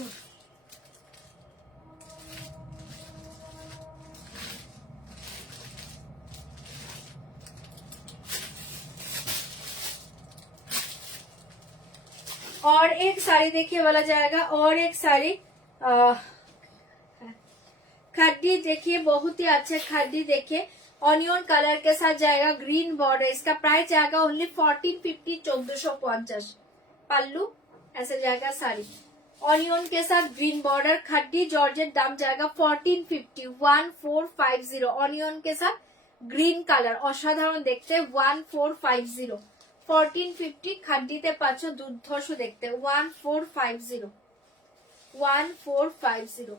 और एक साड़ी देखिए वाला जाएगा, और एक साड़ी खड्डी देखिए बहुत ही अच्छे खड्डी देखिए, ऑनियन कलर के साथ जाएगा, ग्रीन बॉर्डर। इसका प्राइस जाएगा ओनली 1450 1450। पल्लू ऐसे जाएगा साड़ी ऑनियन के साथ ग्रीन बॉर्डर खड्डी जॉर्जेट। दाम जाएगा 1450 1450। ऑनियन के साथ ग्रीन कलर असाधारण देखते 1450 1450 खड्डीते पाচ্ছ দুর্ধর্ষ দেখতে 1450 1450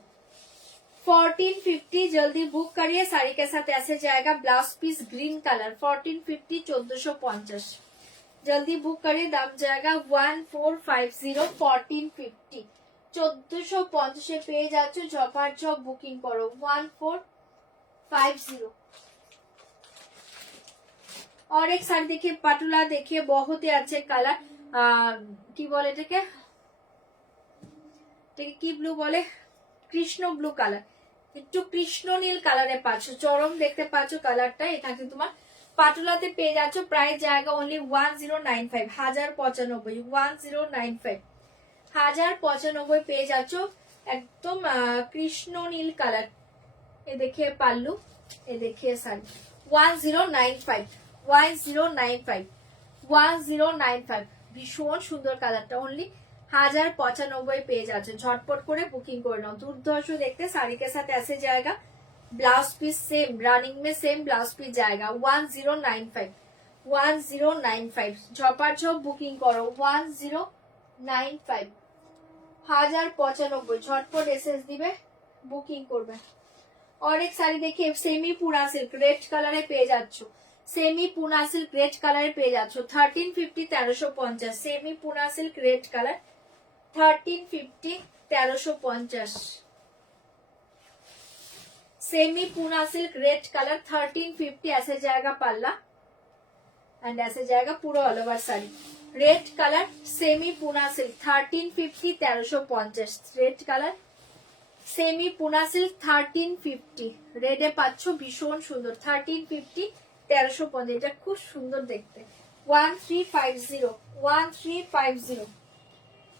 1450। जल्दी बुक करिए। साड़ी के साथ ऐसे जाएगा ब्लाउज पीस ग्रीन कलर 1450 1450। जल्दी बुक करिए। दाम जाएगा 1450 1450 1450 পেয়ে যাচ্ছ। ঝপার ঝপ বুকিং করো 1450। और एक साड़ी देखिए पाटुला देखिए बहुत ही अच्छे कलर की बोले এটাকে কি ব্লু বলে, কৃষ্ণ ব্লু কালার, একটু কৃষ্ণ নীল কালারে পাচ্ছ। চরম দেখতে পাচ্ছ কালারটা। এটা কিন্তু তোমার পাটুলাতে পেয়ে যাচ্ছ। প্রাইস জায়গা ओनली 1095 1095 1095 1095 পেয়ে যাচ্ছ। একদম কৃষ্ণ নীল কালার। এ দেখে পাল্লু ये देखिए साड़ी 1095 1095 1095 ভীষণ সুন্দর কালারটা অনলি 1095 পেয়ে যাচ্ছে ঝটপট করে বুকিং করে নাও দুর্ধর্ষ দেখতে साड़ी के साथ ऐसे जाएगा ब्लाउज पीस सेम रनिंग में सेम ब्लाउज पीस जाएगा 1095 1095 झपाझप बुकिंग करो 1095 1095 झटपट एसएस दिबे बुकिंग করবে और एक শাড়ি देखिए semi Poona silk red colour পেয়ে যাচ্ছ semi Poona silk red colour পেয়ে যাচ্ছ 1350 1350 semi Poona silk red colour 1350 1350 semi Poona silk red colour 1350 ऐसे जाएगा पल्ला एंड ऐसे जाएगा पूरा all over sari red colour semi Poona silk 1350 1350 red colour semi Poona silk 1350 रेडे पाচ্ছ ভীষণ সুন্দর 1350 1350 এটা খুব সুন্দর দেখতে 1350 1350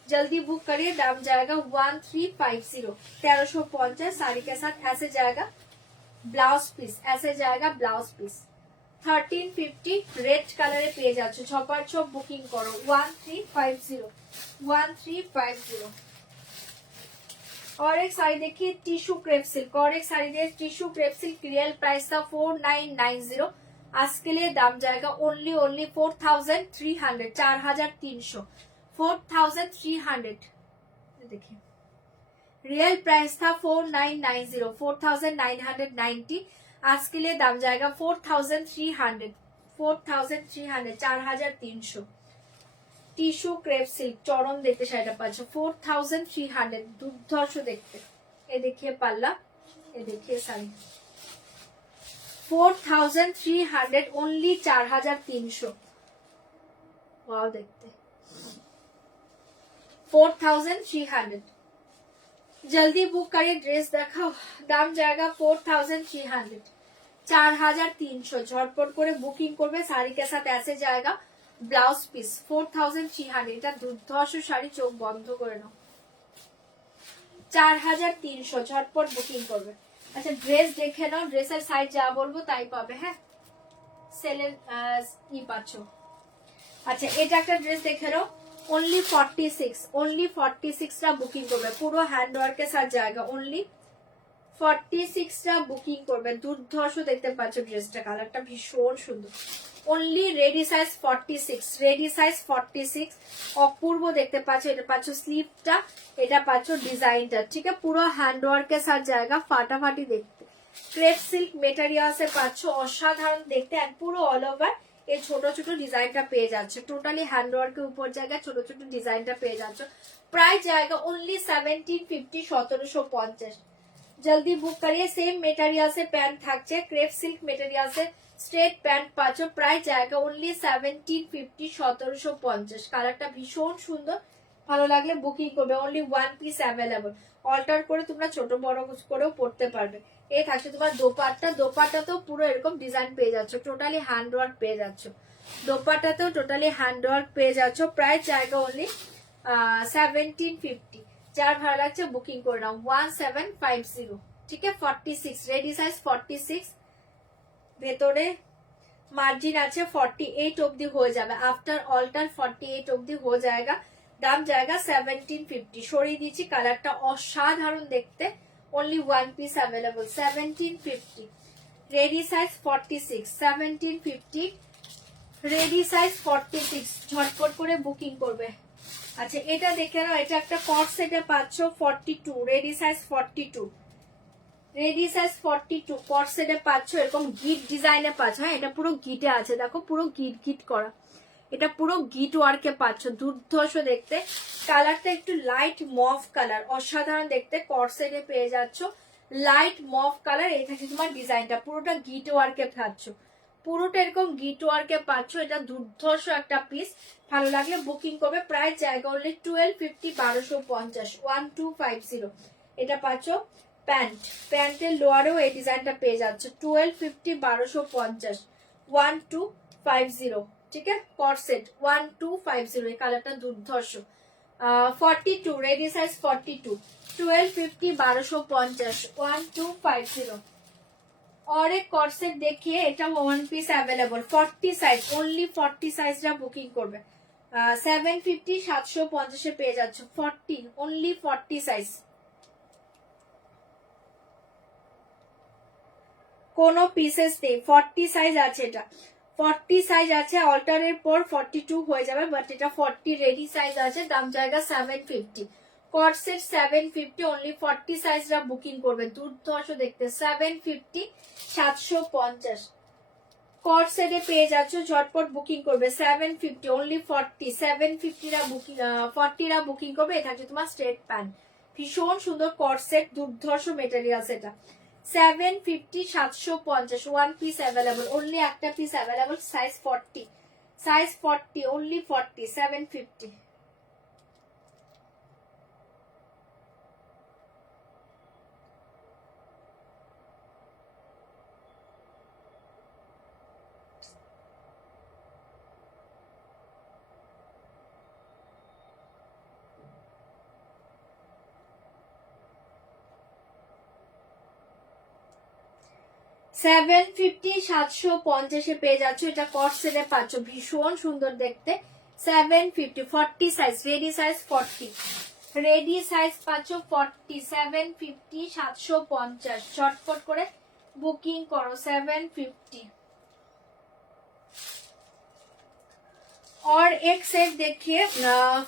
जल्दी बुक करिए दाम जाएगा 1350 1350 साड़ी के साथ ऐसे जाएगा ब्लाउज पीस ऐसे जाएगा ब्लाउज पीस 1350 रेड कलर पेয়ে যাচ্ছে ছপার বুকিং করো 1350 1350 और एक साड़ी देखिए टिश्यू क्रेप सिल्क और एक साड़ी देखिए tissue crepe silk real price था 4990 आज के लिए दाम जाएगा ओनली 4300 4300 4300 देखिए रियल प्राइस था 4990 4990 आज के लिए दाम जाएगा 4300 4300 টিস্যু ক্রেপ সিল্ক চরম দেখতে শাড়িটা পাচ্ছ 4300 দুর্ধর্ষ দেখতে এ দেখিয়ে পাল্লা এ দেখিয়ে শাড়ি 4300 ओनली 4300 वाओ देखते 4300 जल्दी बुक करिए ड्रेस देखाओ दाम जाएगा 4300 4300 झटपट করে বুকিং করবে শাড়ি के साथ ऐसे जाएगा ব্লাউজ পিস 4300 এটা দুর্ধর্ষ শাড়ি চোখ বন্ধ করে নাও 4300 ঝটপট বুকিং করবে আচ্ছা ড্রেস দেখে নাও ড্রেসের সাইজ যা বলবো তাই পাবে হ্যাঁ সেলের কি পাচ্ছো আচ্ছা এটা একটা ড্রেস দেখে নাও ओनली 46 টা বুকিং করবে পুরো হ্যান্ড ওয়ার্কের সাথে জায়গা ओनली 46 টা বুকিং করবে দুর্ধর্ষ দেখতে পাচ্ছো ড্রেসটা কালারটা ভীষণ সুন্দর only ready size 46 ready size 46 অপূর্ব দেখতে পাচ্ছ এটা পাচ্ছ স্লিভটা এটা পাচ্ছ ডিজাইনটা ঠিক আছে পুরো হ্যান্ড ওয়ার্কের সাথে জায়গা ফাটাফাটি দেখতে ক্রেপ সিল্ক মেটেরিয়ালসে পাচ্ছ অসাধারণ দেখতে আর পুরো অল ওভার এই ছোট ছোট ডিজাইনটা পেয়ে যাচ্ছে টোটালি হ্যান্ড ওয়ার্কের উপর জায়গা ছোট ছোট ডিজাইনটা পেয়ে যাচ্ছ প্রাইস জায়গা ओनली 1750 1750 जल्दी बुक करिए सेम मेटेरियल से पैंट থাকছে ক্রেপ সিল্ক মেটেরিয়াল से স্ট্রেট প্যান্ট পাচ্ছ প্রাইস জায়গা ओनली 1750 1750 কালারটা ভীষণ সুন্দর ভালো লাগলে বুকিং করবে only one piece available alter করে তোমরা ছোট বড় করেও পড়তে পারবে এই থাকছে তোমার দোপাট্টাতেও পুরো এরকম ডিজাইন পেয়ে যাচ্ছ টোটালি হ্যান্ড ওয়ার্ক পেয়ে যাচ্ছ দোপাট্টাতেও টোটালি হ্যান্ড ওয়ার্ক পেয়ে যাচ্ছ প্রাইস জায়গা ओनली 1750 যার ভালো লাগছে বুকিং করে নাও 1750 ঠিক আছে 46 রেডি সাইজ 46 ভেতরে মার্জিন আছে 48 অবধি হয়ে যাবে আফটার অল্টার 48 অবধি হয়ে যায়গা দাম জায়গা 1750 সরিয়ে দিয়েছি কালারটা অসাধারণ দেখতে only one piece available 1750 ready size 46 1750 ready size 46 ঝটপট করে বুকিং করবে আচ্ছা এটা দেখে নাও এটা একটা কট সেটে পাচ্ছ 42 রেডি সাইজ 42 রেডি সাইজ 42 কট সেটে পাচ্ছ এরকম গিট ডিজাইনে পাচ্ছ হ্যাঁ এটা পুরো গিটে আছে দেখো পুরো গিট করা এটা পুরো গিট ওয়ার্কে পাচ্ছ দুর্ধর্ষ দেখতে কালারটা একটু লাইট মভ কালার অসাধারণ দেখতে কট সেটে পেয়ে যাচ্ছ লাইট মভ কালার এই থাকে তোমার ডিজাইনটা পুরোটা গিট ওয়ার্কে পাচ্ছ পুরোটা এরকম গিট ওয়ার্কে পাচ্ছ এটা দুর্ধর্ষ একটা পিস ভালো লাগলে বুকিং করবে প্রাইস জায়গা only 1250 1250 1250 এটা পাচ্ছ প্যান্টের লোয়ারেও এই ডিজাইনটা পেয়ে যাচ্ছে 1250 1250 1250 ঠিক আছে কট সেট 1250 এই কালারটা দুর্ধর্ষ 42 রেডি সাইজ 42 1250 1250 1250 और एक কর্সেট দেখিয়ে, এটা one piece available 40 size, only 40 সাইজটা বুকিং করবে 750 750 এ পেয়ে যাচ্ছে 40, অনলি 40 সাইজ। কোনো পিসেস নেই, 40 সাইজ আছে, এটা 40 সাইজ আছে, অল্টারের পর 42 হয়ে যাবে, বাট এটা 40 রেডি সাইজ আছে, দাম জায়গা 750। কর্সেট 750, অনলি 40 সাইজরা বুকিং করবে, দুর্ধর্ষ দেখতে 750 750 কর্সেটে পেয়ে যাচ্ছ, ঝটপট বুকিং করবে 750, অনলি 40 750 রা বুকিং 40 রা বুকিং করবে। এটা হচ্ছে তোমার স্ট্রেট প্যান্ট, ভীষণ সুন্দর কর্সেট, দুর্ধর্ষ মেটেরিয়ালস, এটা 750 750 ওয়ান পিস অ্যাভেলেবল, অনলি একটা piece available, size 40, size 40, only 40 750। Seven fifty 750 পেয়ে যাচ্ছ, এটা কর্সেটে পাচ্ছ, ভীষণ সুন্দর দেখতে 750 40 size, ready size 40, ready size পাচ্ছ 40 750 750, চটপট করে বুকিং করো 750। और एक सेट देखिए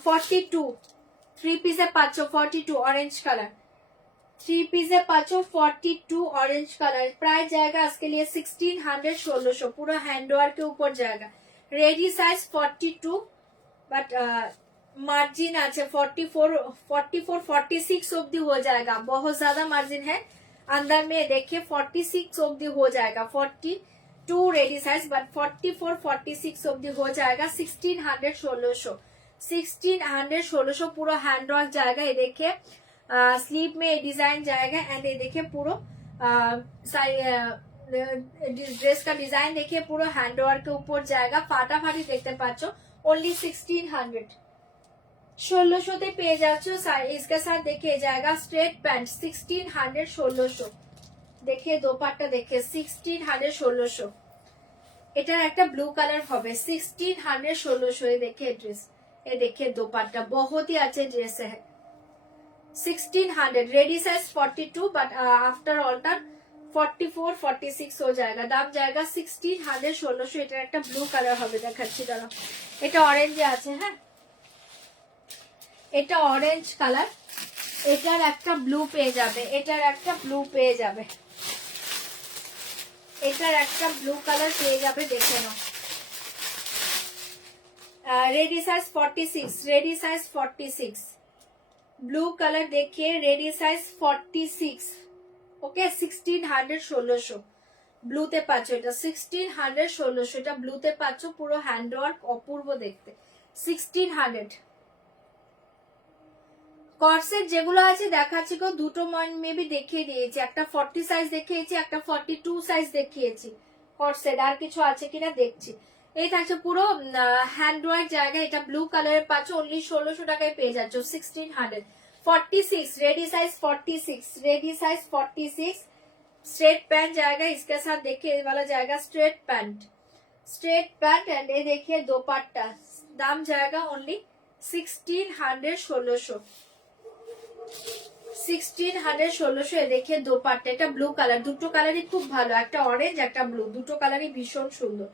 42 थ्री पीसे पाचो 42 ऑरेंज कलर, थ्री पीसे पाचो 42 ऑरेंज कलर, प्राइस जाएगा इसके लिए 1600 1600, पूरा हैंडवर्क के ऊपर जाएगा, रेडी साइज 42, बट मार्जिन আছে 44 44 46 অবধি हो जाएगा, बहुत ज्यादा मार्जिन है अंदर में, देखिए 46 অবধি हो जाएगा, 42 रेडी साइज, बट 44 46 অবধি हो जाएगा 1600 1600 1600 1600, पूरा हैंडवर्क जाएगा, ये देखिए स्लीव में डिजाइन जाएगा, एंड ये देखिए पूरा ड्रेस का डिजाइन देखिए पूरा हैंडवर्क के ऊपर जाएगा, फाटाफाटी देखते पाचो, ओनली 1600 1600 পেয়ে যাচ্ছ। इसके साथ देखिए जाएगा स्ट्रेट पैंट 1600 1600, देखिए दोपट्टा देखिए 1600 1600, এটার একটা ব্লু কালার হবে 1600 1600, ये देखिए ड्रेस, ये देखिए दोपट्टा, बहुत ही अच्छे ड्रेस है 1600, ready size 42, but after alter 44 46 हो जाएगा, दाम जाएगा 1600 1600, এটার একটা ব্লু কালার হবে, দেখাচ্ছি দাঁড়াও, এটা অরেঞ্জে আছে, হ্যাঁ এটা অরেঞ্জ কালার, এটার একটা ব্লু পেয়ে যাবে, এটার একটা ব্লু পেয়ে যাবে, এটার একটা ব্লু কালার পেয়ে যাবে, দেখে নাও, ready size 46, ready size 46, blue colour देखिए, रेडी साइज 46, ओके 1600 1600, ব্লুতে পাচ্ছ, এটা 1600 1600, এটা ব্লুতে পাচ্ছ, পুরো হ্যান্ডওয়ার্ক অপূর্ব দেখতে 1600। কর্সেট যেগুলো আছে দেখাচ্ছি গো, দুটো মেবি দেখিয়ে দিয়েছি, একটা 40 সাইজ দেখিয়েছি, একটা 42 সাইজ দেখিয়েছি, কর্সেট আর কিছু আছে কিনা দেখছি। এই থাকছে পুরো হ্যান্ডওয়ার্ক জায়গা, এটা ব্লু কালারের পাচ্ছ, অনলি 1600 টাকায় পেয়ে যাচ্ছ 1600। 46 ready size 46, ready size 46, straight pant जाएगा, इसके साथ देखिए ये वाला जाएगा straight pant, straight pant, and ये देखिए दोपट्टा, दाम जाएगा ओनली 1600 1600 1600 1600, देखिए दोपट्टा, এটা ব্লু কালার, দুটো কালারই খুব ভালো, একটা অরেঞ্জ একটা ব্লু, দুটো কালারই ভীষণ সুন্দর,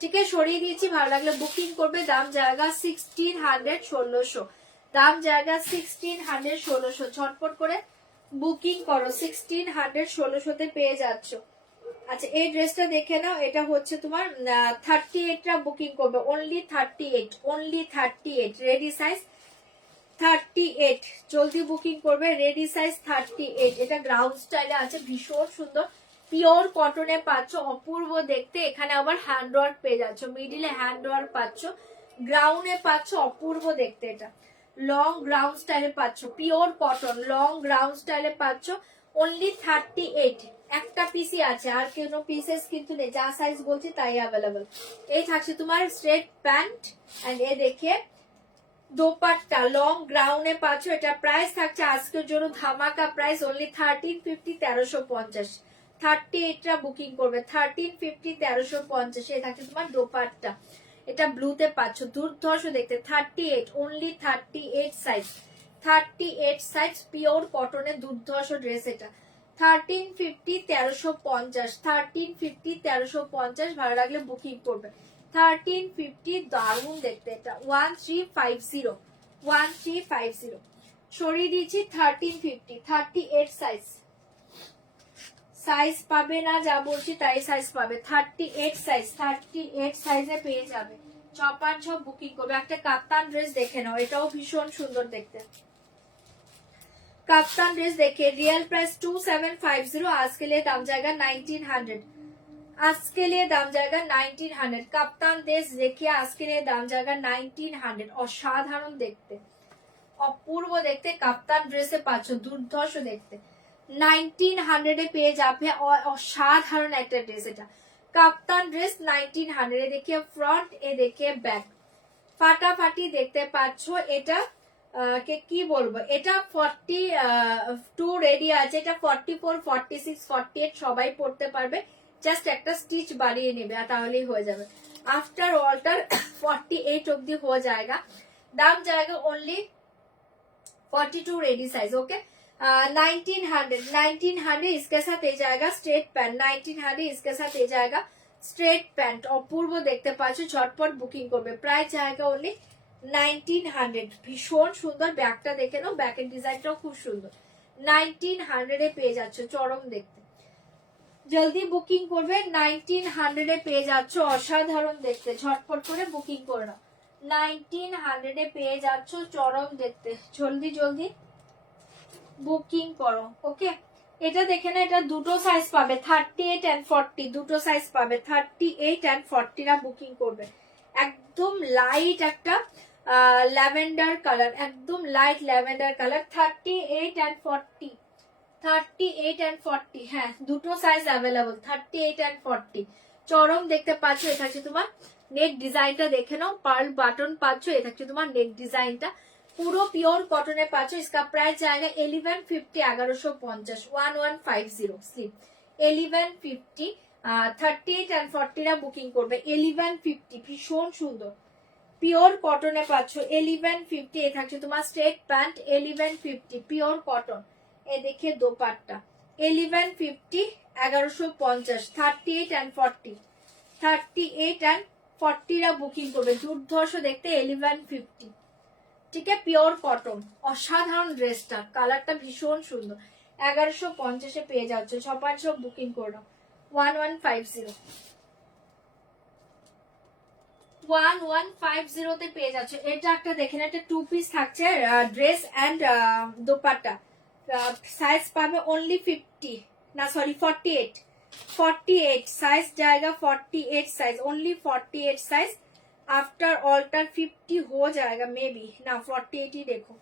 ঠিক আছে সরিয়ে দিয়েছি, ভালো লাগলে বুকিং করবে, দাম জায়গা 1600 1600, দাম জায়গা 1600 1600, ঝটপট করে বুকিং করো 1600 1600 পেয়ে যাচ্ছ। আচ্ছা এই ড্রেসটা দেখে নাও, এটা হচ্ছে তোমার 38 টা বুকিং করবে, অনলি 38, অনলি 38, রেডি সাইজ 38, জলদি বুকিং করবে, রেডি সাইজ 38, এটা গ্রাউন্ড স্টাইলে আছে, ভীষণ সুন্দর, পিওর কটনে পাচ্ছ, অপূর্ব দেখতে, এখানে আবার হ্যান্ডওয়ার্ক পেয়ে যাচ্ছ, মিডিলে হ্যান্ডওয়ার্ক পাচ্ছ, গ্রাউন্ডে পাচ্ছ, অপূর্ব দেখতে, এটা লং গ্রাউন্ড স্টাইলে পাচ্ছ, পিওর কটন লং গ্রাউন্ড স্টাইলে পাচ্ছ, অনলি 38, একটা পিসই আছে, আর কোনো পিসেস কিন্তু নেই, যা সাইজ বলছি তাই অ্যাভেলেবল। এই থাকছে তোমার স্ট্রেট প্যান্ট, এন্ড এ দেখে দোপাট্টা লং গ্রাউন্ডে পাচ্ছ, এটা প্রাইস থাকছে আজকের জন্য ধামাকা প্রাইস, অনলি 1350 1350, 38টা বুকিং করবে 1350 1350 এ থাকে তোমার দোপাট্টা। এটা ব্লুতে পাচ্ছ, দুর্ধর্ষ দেখতে। 38 অনলি 38 সাইজ, 38 সাইজ পিওর কটনের দুর্ধর্ষ ড্রেস এটা। 1350 1350, 1350 1350 ভালো লাগলে বুকিং করবে। 1350 দারুণ দেখতে এটা। 1350 1350 সরিয়ে দিয়েছি। 1350 38 সাইজ, সাইজ পাবে না যা বলছি তাই সাইজ পাবে। 38 সাইজ, 38 সাইজে পেয়ে যাবে। চপার ছপ বুকিং করবে। একটা কাপ্তান ড্রেস দেখে নাও, এটাও ভীষণ সুন্দর দেখতে। কাপ্তান ড্রেস দেখে रियल प्राइस 2750, आज के लिए दाम जाएगा 1900, आज के लिए दाम जाएगा 1900। কাপ্তান ড্রেস देखिए आज के लिए दाम जाएगा 1900। অসাধারণ দেখতে, অপূর্ব দেখতে কাপ্তান ড্রেসে পাচ্ছ, দুর্ধর্ষ দেখতে। 1900 এ পেয়ে যাবে অসাধারণ একটা ড্রেস এটা। কাপ্তান ড্রেস 1900 এ দেখিয়ে ফ্রন্ট, এ দেখিয়ে ব্যাক, ফাটাফাটি দেখতে পাচ্ছ। এটা কে কি বলবো, এটা 42 রেডি আছে, এটা 44 46 48 সবাই পড়তে পারবে। জাস্ট একটা স্টিচ বাড়িয়ে নেবে আর তাহলেই হয়ে যাবে। आफ्टर ऑल्टर 48 অবধি हो जाएगा। दाम जाएगा ओनली 42 रेडी साइज। ओके 1900 इसके साथ ए जाएगा स्ट्रेट पैंट। 1900 इसके साथ ए जाएगा स्ट्रेट पैंट। অপূর্ব দেখতে পাচ্ছ, ঝটপট বুকিং করবে। প্রাইস জায়গা ओनली 1900। ভীষণ সুন্দর, ব্যাকটা দেখে নাও, ব্যাকের ডিজাইনটাও খুব সুন্দর। 1900 এ পেয়ে যাচ্ছ, চরম দেখতে। জলদি বুকিং করবে, 1900 এ পেয়ে যাচ্ছ, অসাধারণ দেখতে। ঝটপট করে বুকিং করে নাও। 1900 এ পেয়ে যাচ্ছ, চরম দেখতে। জলদি জলদি বুকিং করো। ওকে এটা দেখে না, এটা দুটো সাইজ পাবে, 38 and 40 দুটো সাইজ পাবে। 38 and 40 রা বুকিং করবে। একদম লাইট একটা ল্যাভেন্ডার কালার, একদম light lavender colour. 38 and 40, 38 and 40, হ্যাঁ দুটো সাইজ অ্যাভেলেবল। 38 and 40 চরম দেখতে পাচ্ছ। এটা হচ্ছে তোমার নেক ডিজাইনটা দেখে নাও, পার্ল বাটন পাচ্ছ। এটা হচ্ছে তোমার নেক ডিজাইনটা, পুরো পিওর কটনে পাচ্ছ। इसका प्राइस जाएगा 1150 1150 1150 স্লিপ 1150। 38 and 40 রা বুকিং করবে। 1150 ভীষণ সুন্দর পিওর কটনে পাচ্ছ। 1150 এ থাকছে তোমার স্ট্রেট প্যান্ট। 1150 pure cotton. এ দেখে দোপাট্টা। 1150 1150। 38 and 40, 38 and 40 রা বুকিং করবে। দুর্ধর্ষ দেখতে 1150। ঠিক আছে, পিওর কটন, অসাধারণ ড্রেসটা, কালারটা ভীষণ সুন্দর। 1150 এ পেয়ে যাচ্ছ। ছপার সব বুকিং করো। 1150 1150 তে পেয়ে যাচ্ছে। এটা একটা দেখেন, একটা 2 পিস থাকছে ড্রেস এন্ড দোপাট্টা। সাইজ পাবে ओनली 50 না সরি 48, 48 সাইজ जाएगा 48 size only 48 size. After alter 50 हो जाएगा मे बी ना 48 ही देखो।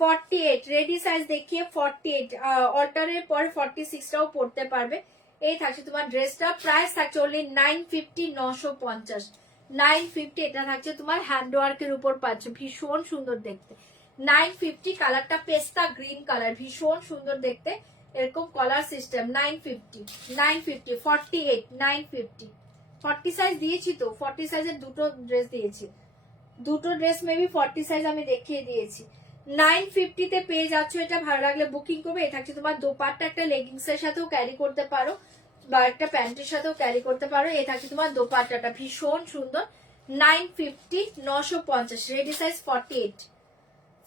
48 रेडी साइज देखिए 48। অল্টারের পরে 46 টাও পড়তে পারবে। এই থাকছে তোমার ড্রেসটা। প্রাইস থাকছে ओनली 950 950 950। এটা থাকছে তোমার হ্যান্ড ওয়ার্কের উপর পাচ্ছ, ভীষণ সুন্দর দেখতে। 950 কালারটা পেস্তা গ্রিন কালার, ভীষণ সুন্দর দেখতে। এরকম কলার সিস্টেম। 950 950 48 950। 40 সাইজ দিয়েছি তো, 40 সাইজের দুটো ড্রেস দিয়েছি, দুটো ড্রেস মেবি 40 সাইজ আমি দেখিয়ে দিয়েছি। 950 তে পেয়ে যাচ্ছ। এটা ভালো লাগলে বুকিং করবে। এটা থাকছে তোমার দোপাট্টা, একটা লেগিংস এর সাথেও ক্যারি করতে পারো বা একটা প্যান্টের সাথেও ক্যারি করতে পারো। এই থাকছে তোমার দোপাট্টাটা, ভীষণ সুন্দর। 950 950 ready size 48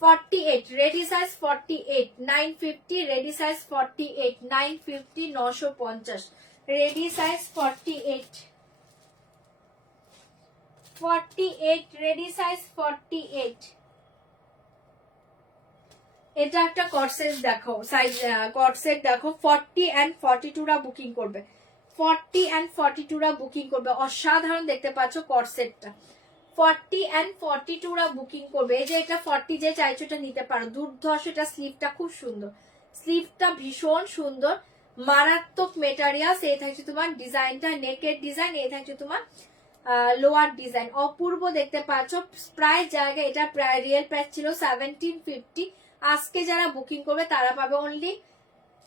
48 ready size 48 950 ready size 48 950 950 ready size 48 48 ready size 48। এটা একটা কর্সেট দেখো, সাইজ কর্সেট দেখো। 40 and 42 রা বুকিং করবে। 40 and 42 রা বুকিং করবে। অসাধারণ দেখতে পাচ্ছ কর্সেটটা। 40 and 42 রা বুকিং করবে। এই যে এটা 40 যে চাইছো এটা নিতে পারো। দুর্ধর্ষ, এটা স্লিভটা খুব সুন্দর, স্লিভটা ভীষণ সুন্দর, মারাত্মক মেটেরিয়ালস। এই থাকছে তোমার ডিজাইনটা, নেকের ডিজাইন। এই থাকছে তোমার লোয়ার ডিজাইন, অপূর্ব দেখতে পাচ্ছ। প্রাইস জায়গা এটা রিয়েল প্রাইস ছিল 1750। আজকে যারা বুকিং করবে তারা পাবে ओनली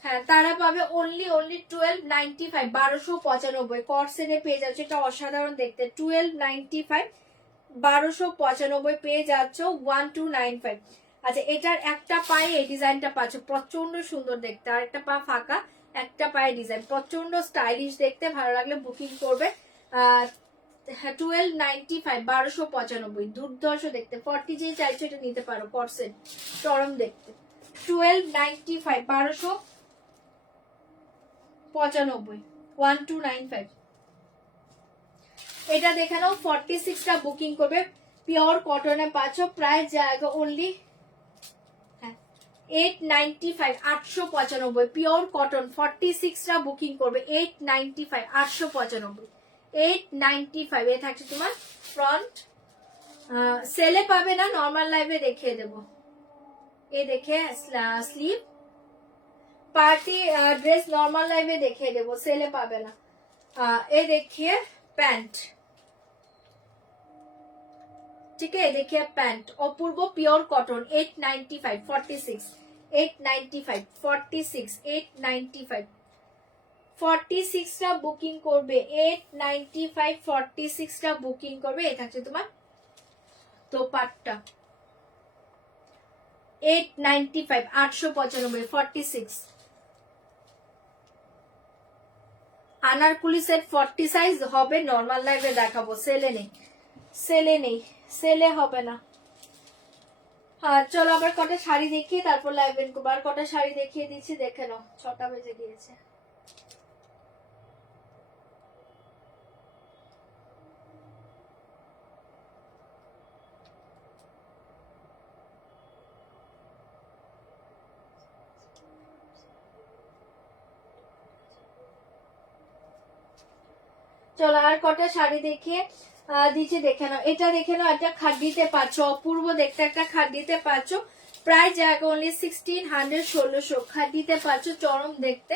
হ্যাঁ তারা পাবে অনলি 1295, 1295 কটসেটে পেয়ে যাচ্ছে। এটা অসাধারণ দেখতে, 1295, 1295 পেয়ে যাচ্ছ 1295। আচ্ছা এটার একটা পায়ে এই ডিজাইনটা পাচ্ছ, প্রচন্ড সুন্দর দেখতে, আর একটা পা ফাঁকা, একটা পায়ে ডিজাইন, প্রচন্ড স্টাইলিশ দেখতে, ভালো লাগলে বুকিং করবে। 1295, 1295, দুর্ধর্ষ দেখতে, 40 যে চাইছো এটা নিতে পারো। কটসেট চরম দেখতে, 1295, 1295, 1295। এটা দেখে নাও, 46টা বুকিং করবে, পিওর কটনে পাচ্ছ, প্রাইস জায়গা অনলি 895, 895 পিওর কটন, 46টা বুকিং করবে, 895, 895, 895। এ থাকছে তোমার ফ্রন্ট, সেলে পাবে না, নর্মাল লাইভে দেখিয়ে দেবো। এ দেখে স্লিভ, পার্টি ড্রেস নর্মাল লাইভে দেখিয়ে দেবো, সেলে পাবে না। এ দেখিয়ে প্যান্ট, ঠিক আছে, देखिए প্যান্ট অপূর্ব পিওর কটন, 895, 46, 895, 46, 895, 46টা বুকিং করবে, 895, 46টা বুকিং করবে। এই থাকছে তোমার দোপাট্টা, 895, 895, 46। আনারকুলি সেট 40 সাইজ হবে, নর্মাল লাইভে দেখাবো, সেলে নেই, সেলে নেই, সেলে হবে না। হ্যাঁ চলো আবার কটা শাড়ি দেখিয়ে তারপর লাইভ এন্ড করবো। আর কটা শাড়ি দেখিয়ে দিচ্ছি, দেখে নাও, 6টা বেজে গিয়েছে। চলো আর কটা শাড়ি দেখিয়ে দিচ্ছি, দেখে নাও। এটা দেখে নাও, একটা খাড্ডিতে পাচ্ছ, অপূর্ব দেখতে একটা খাড্ডিতে পাচ্ছ, প্রায় জায়গা অনলি 1600, 1600 খাড্ডিতে পাচ্ছ, চরম দেখতে,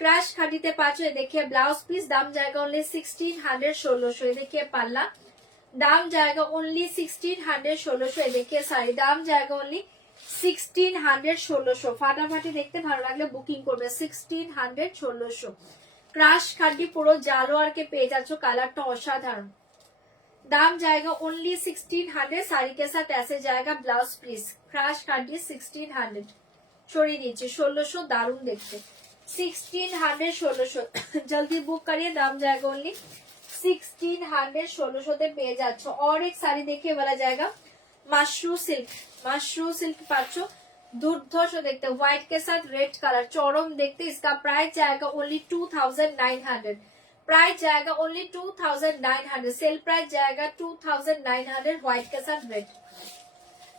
ক্রাশ খাড্ডিতে পাচ্ছ। এ দেখিয়ে ব্লাউজ পিস, দাম জায়গা অনলি 1600, 1600। এ দেখিয়ে পাল্লা, দাম জায়গা অনলি 1600, 1600। এ দেখিয়ে শাড়ি, দাম জায়গা অনলি 1600, 1600। ফাটাফাটি দেখতে, ভালো লাগলে বুকিং করবে, 1600, 1600। ক্রাশ খাড্ডি পুরো জালোয়ারকে পেয়ে যাচ্ছ, কালারটা অসাধারণ, दाम जाएगा ओनली 1600, साड़ी के साथ ऐसे जाएगा ब्लाउज पीस, क्राश खाडी 1600 छोड़ी नीचे 1600, दारुण देखते 1600, 1600 जल्दी बुक करिए, दाम जाएगा ओनली 1600, 1600 ते पेज अच्छा। और एक साड़ी देखिए वाला जाएगा मशरू सिल्क, मशरू सिल्क पाचो, दुर्धर्ष देखते, व्हाइट के साथ रेड कलर, चौरम देखते, इसका प्राइस जाएगा ओनली 2900, प्राइस जाएगा ओनली 2900, सेल प्राइस जाएगा 2900, व्हाइट के साथ रेड,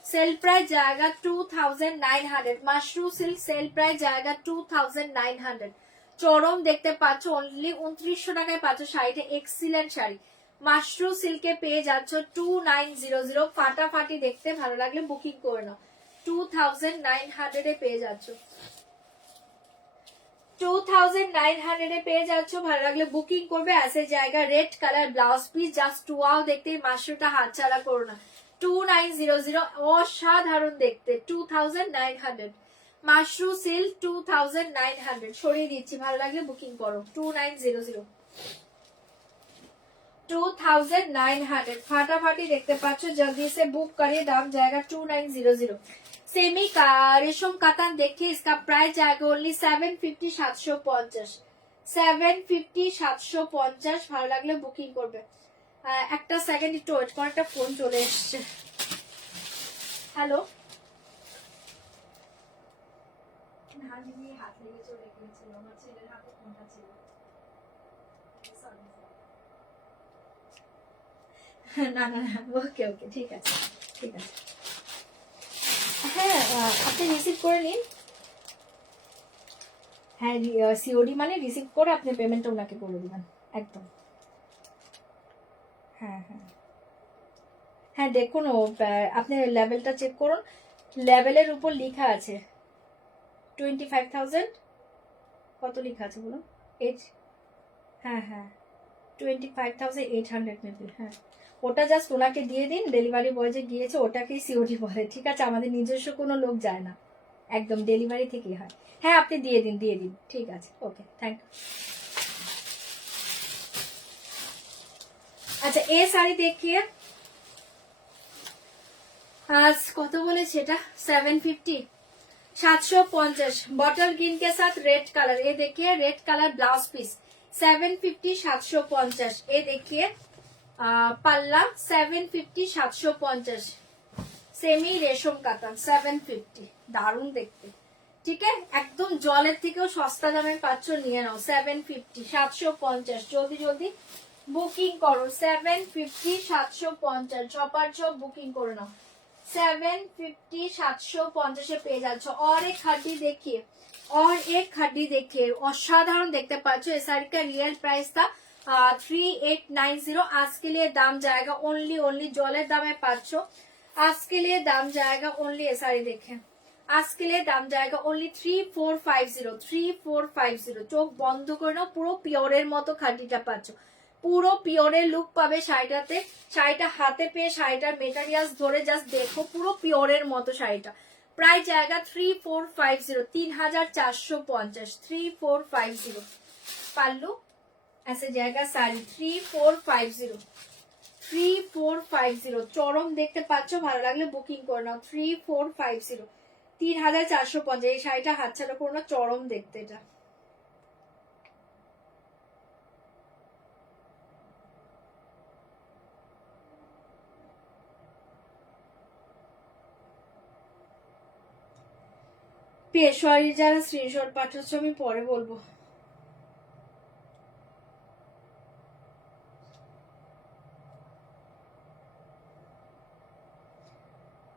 सेल प्राइस जाएगा 2900, मशरू सिल्क सेल प्राइस जाएगा 2900, চরম দেখতে পাচ্ছ, অনলি 2900 টাকায় পাচ্ছ শাড়িটা, এক্সিলেন্ট শাড়ি, মাশরু সিল্কে পেয়ে যাচ্ছ 2900, ফাটাফাটি দেখতে, ভালো লাগলে বুকিং করে নাও, 2900 এ পেয়ে যাচ্ছ, 2900 এ পেয়ে যাচ্ছ, ভালো লাগলে বুকিং করবে। ऐसे জায়গা red colour blouse piece, just wow দেখতে, মাশরুটা হাতছাড়া করো না, 2900 অসাধারণ দেখতে, 2900 মাশরু সিল্ক 2900 সরিয়ে দিচ্ছি, ভালো লাগলে বুকিং করো, 2900, 2900 ফাটাফাটি দেখতে পাচ্ছ, জলদি से बुक करिए, दाम जाएगा 2900। सेमी का रेशम कातान देखिए, इसका प्राइस जाएगा ओनली 750, 750, 750, 750, ভালো লাগলে বুকিং করবে। একটা সেকেন্ড একটু ওয়েট করো, একটা ফোন চলে এসেছে। হ্যালো, হাত লেগে চলে গিয়েছিল, আমার ছেলের হাতে ফোনটা ছিল, না না না, ওকে ওকে, ঠিক আছে ঠিক আছে, হ্যাঁ আপনি রিসিভ করে নিন, হ্যাঁ সিওডি মানে রিসিভ করে আপনি পেমেন্টটা ওনাকে করে দিবেন একদম। হ্যাঁ হ্যাঁ হ্যাঁ, দেখুন ও আপনি লেভেলটা চেক করুন, লেভেলের উপর লেখা আছে 25,000, কত লেখা আছে বলুন, 8, হ্যাঁ হ্যাঁ 25,800 মেবি, হ্যাঁ ওটা জাস্ট ওনাকে দিয়ে দিন, ডেলিভারি বয় যে গিয়েছে ওটাকেই সিওডি বলে, ঠিক আছে, আমাদের নিজস্ব কোনো লোক যায় না। একদম ডেলিভারি থেকেই হয়। হ্যাঁ আপনি দিয়ে দিন ঠিক আছে, ওকে থ্যাংক ইউ। আচ্ছা এ শাড়ি দেখিয়ে आज কত বলেছে এটা 750 750 बॉटल ग्रीन के साथ रेड कलर, ये देखिए रेड कलर ब्लाउज पीस 750 750। ये देखिए पल्ला 750 750 सेमी रेशम काटन 750, দারুন দেখতে। ঠিক আছে একদম জলের থেকেও সস্তা দামে পাচ্ছ, নিয়ে নাও 750 750। জলদি জলদি বুকিং করো 750 750, ছপার ছপ বুকিং করে নাও 750 750 পেয়ে যাচ্ছ। और एक खड्डी देखिए, और एक खड्डी देखिए असाधारण देखते पाচ্ছ। इस साड़ी का रियल प्राइस था 3890, आज के लिए दाम जाएगा ओनली জলের দামে পাচ্ছ। आज के लिए दाम जाएगा ओनली, ये साड़ी देखें आज के लिए दाम जाएगा ओनली 3450 3450। চোখ বন্ধ করে নাও, পুরো পিওরের মতো খাঁটিটা পাচ্ছ, পুরো পিওরের লুক পাবে শাড়িটাতে। শাড়িটা হাতে পেয়ে শাড়িটার মেটেরিয়ালস ধরে জাস্ট দেখো, পুরো পিওরের মতো শাড়িটা। প্রাইস জায়গা 3450 3450 3450। পাল্লু ऐसे জায়গা শাড়ি 3450 3450। চরম দেখতে পাচ্ছ, ভালো লাগলে বুকিং করে নাও 3450 3450। এই শাড়িটা হাতছাড়া করো না, চরম দেখতে এটা। পেশোয়ারি যারা স্ক্রিনশট পাঠাচ্ছ আমি পরে বলবো।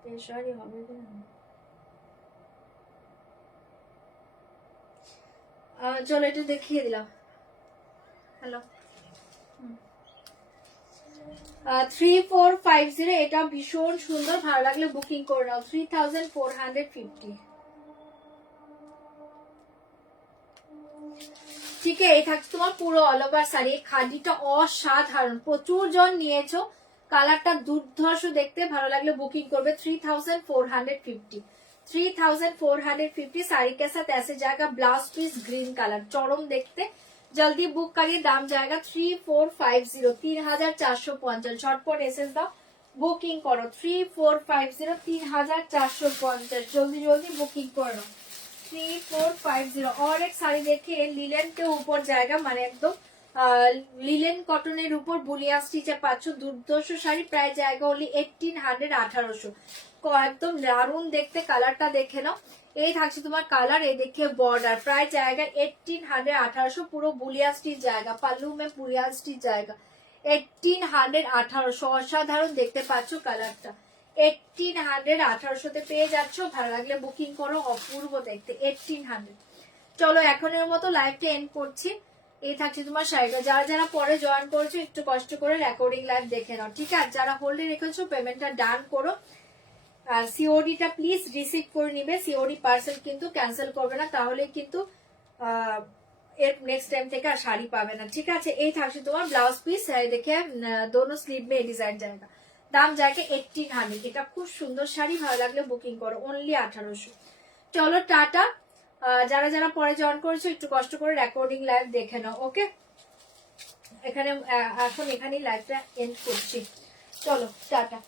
পেশোয়ারি হবে চলো এটা দেখিয়ে দিলাম। হ্যালো 3450, এটা ভীষণ সুন্দর, ভালো লাগলে বুকিং করে নাও 3450। ঠিক আছে এই থাকছে তোমার পুরো অল ওভার শাড়ি। খাদিটা অসাধারণ, প্রচুর জন নিয়েছো, কালারটা দুর্ধর্ষ দেখতে, ভালো লাগলে বুকিং করবে 3450 3450। साड़ी के साथ ऐसे जाएगा ब्लाउज पीस ग्रीन कलर, चरम देखते। जल्दी बुक करिए, दाम जाएगा 3450 3450। झटपट एसएस दाओ, बुकिंग करो 3450 3450। जल्दी जल्दी बुकिंग करो 3450। और एक साड़ी देखिए लिलेन के ऊपर जाएगा, माने एकदम লিলেন কটনের উপর বুলিয়া স্টিচে পাচ্ছ, দুর্ধর্ষ শাড়ি। প্রায় জায়গা ওনলি 1800 1800। একদম দারুণ দেখতে, কালারটা দেখে নাও। এই থাকছে তোমার কালার, এই দেখে বর্ডার। প্রায় জায়গা 1800 1800, পুরো বুলিয়া স্টিচ জায়গা, পাল্লু মে বুলিয়া স্টিচ জায়গা 1800 1800। অসাধারণ দেখতে পাচ্ছ কালারটা, 1800 1800 পেয়ে যাচ্ছ। ভালো লাগলে বুকিং করো, অপূর্ব দেখতে 1800। চলো এখনের মতো লাইভটা এন্ড করছি। এই থাকছে তোমার শাড়িটা। যারা যারা পরে জয়েন করেছো একটু কষ্ট করে রেকর্ডিং লাইভ দেখে নাও, ঠিক আছে? যারা হোল্ডে রেখেছো পেমেন্টটা ডান করো, আর সিওডিটা প্লিজ রিসিভ করে নিবে। সিওডি পার্সেল কিন্তু ক্যান্সেল করবে না, তাহলে কিন্তু এর নেক্সট টাইম থেকে আর শাড়ি পাবে না, ঠিক আছে? এই থাকছে তোমার ব্লাউজ পিস, দেখে দোনো স্লিভ মে ডিজাইন জায়গা, দাম জায়গা 1800। এটা খুব সুন্দর শাড়ি, ভালো লাগলে বুকিং করো ওনলি 1800। চলো টাটা। যারা যারা পরে জয়েন করেছো একটু কষ্ট করে রেকর্ডিং লাইভ দেখে নাও, ওকে? এখানে এখন এখানেই লাইভটা এন্ড করছি, চলো টাটা।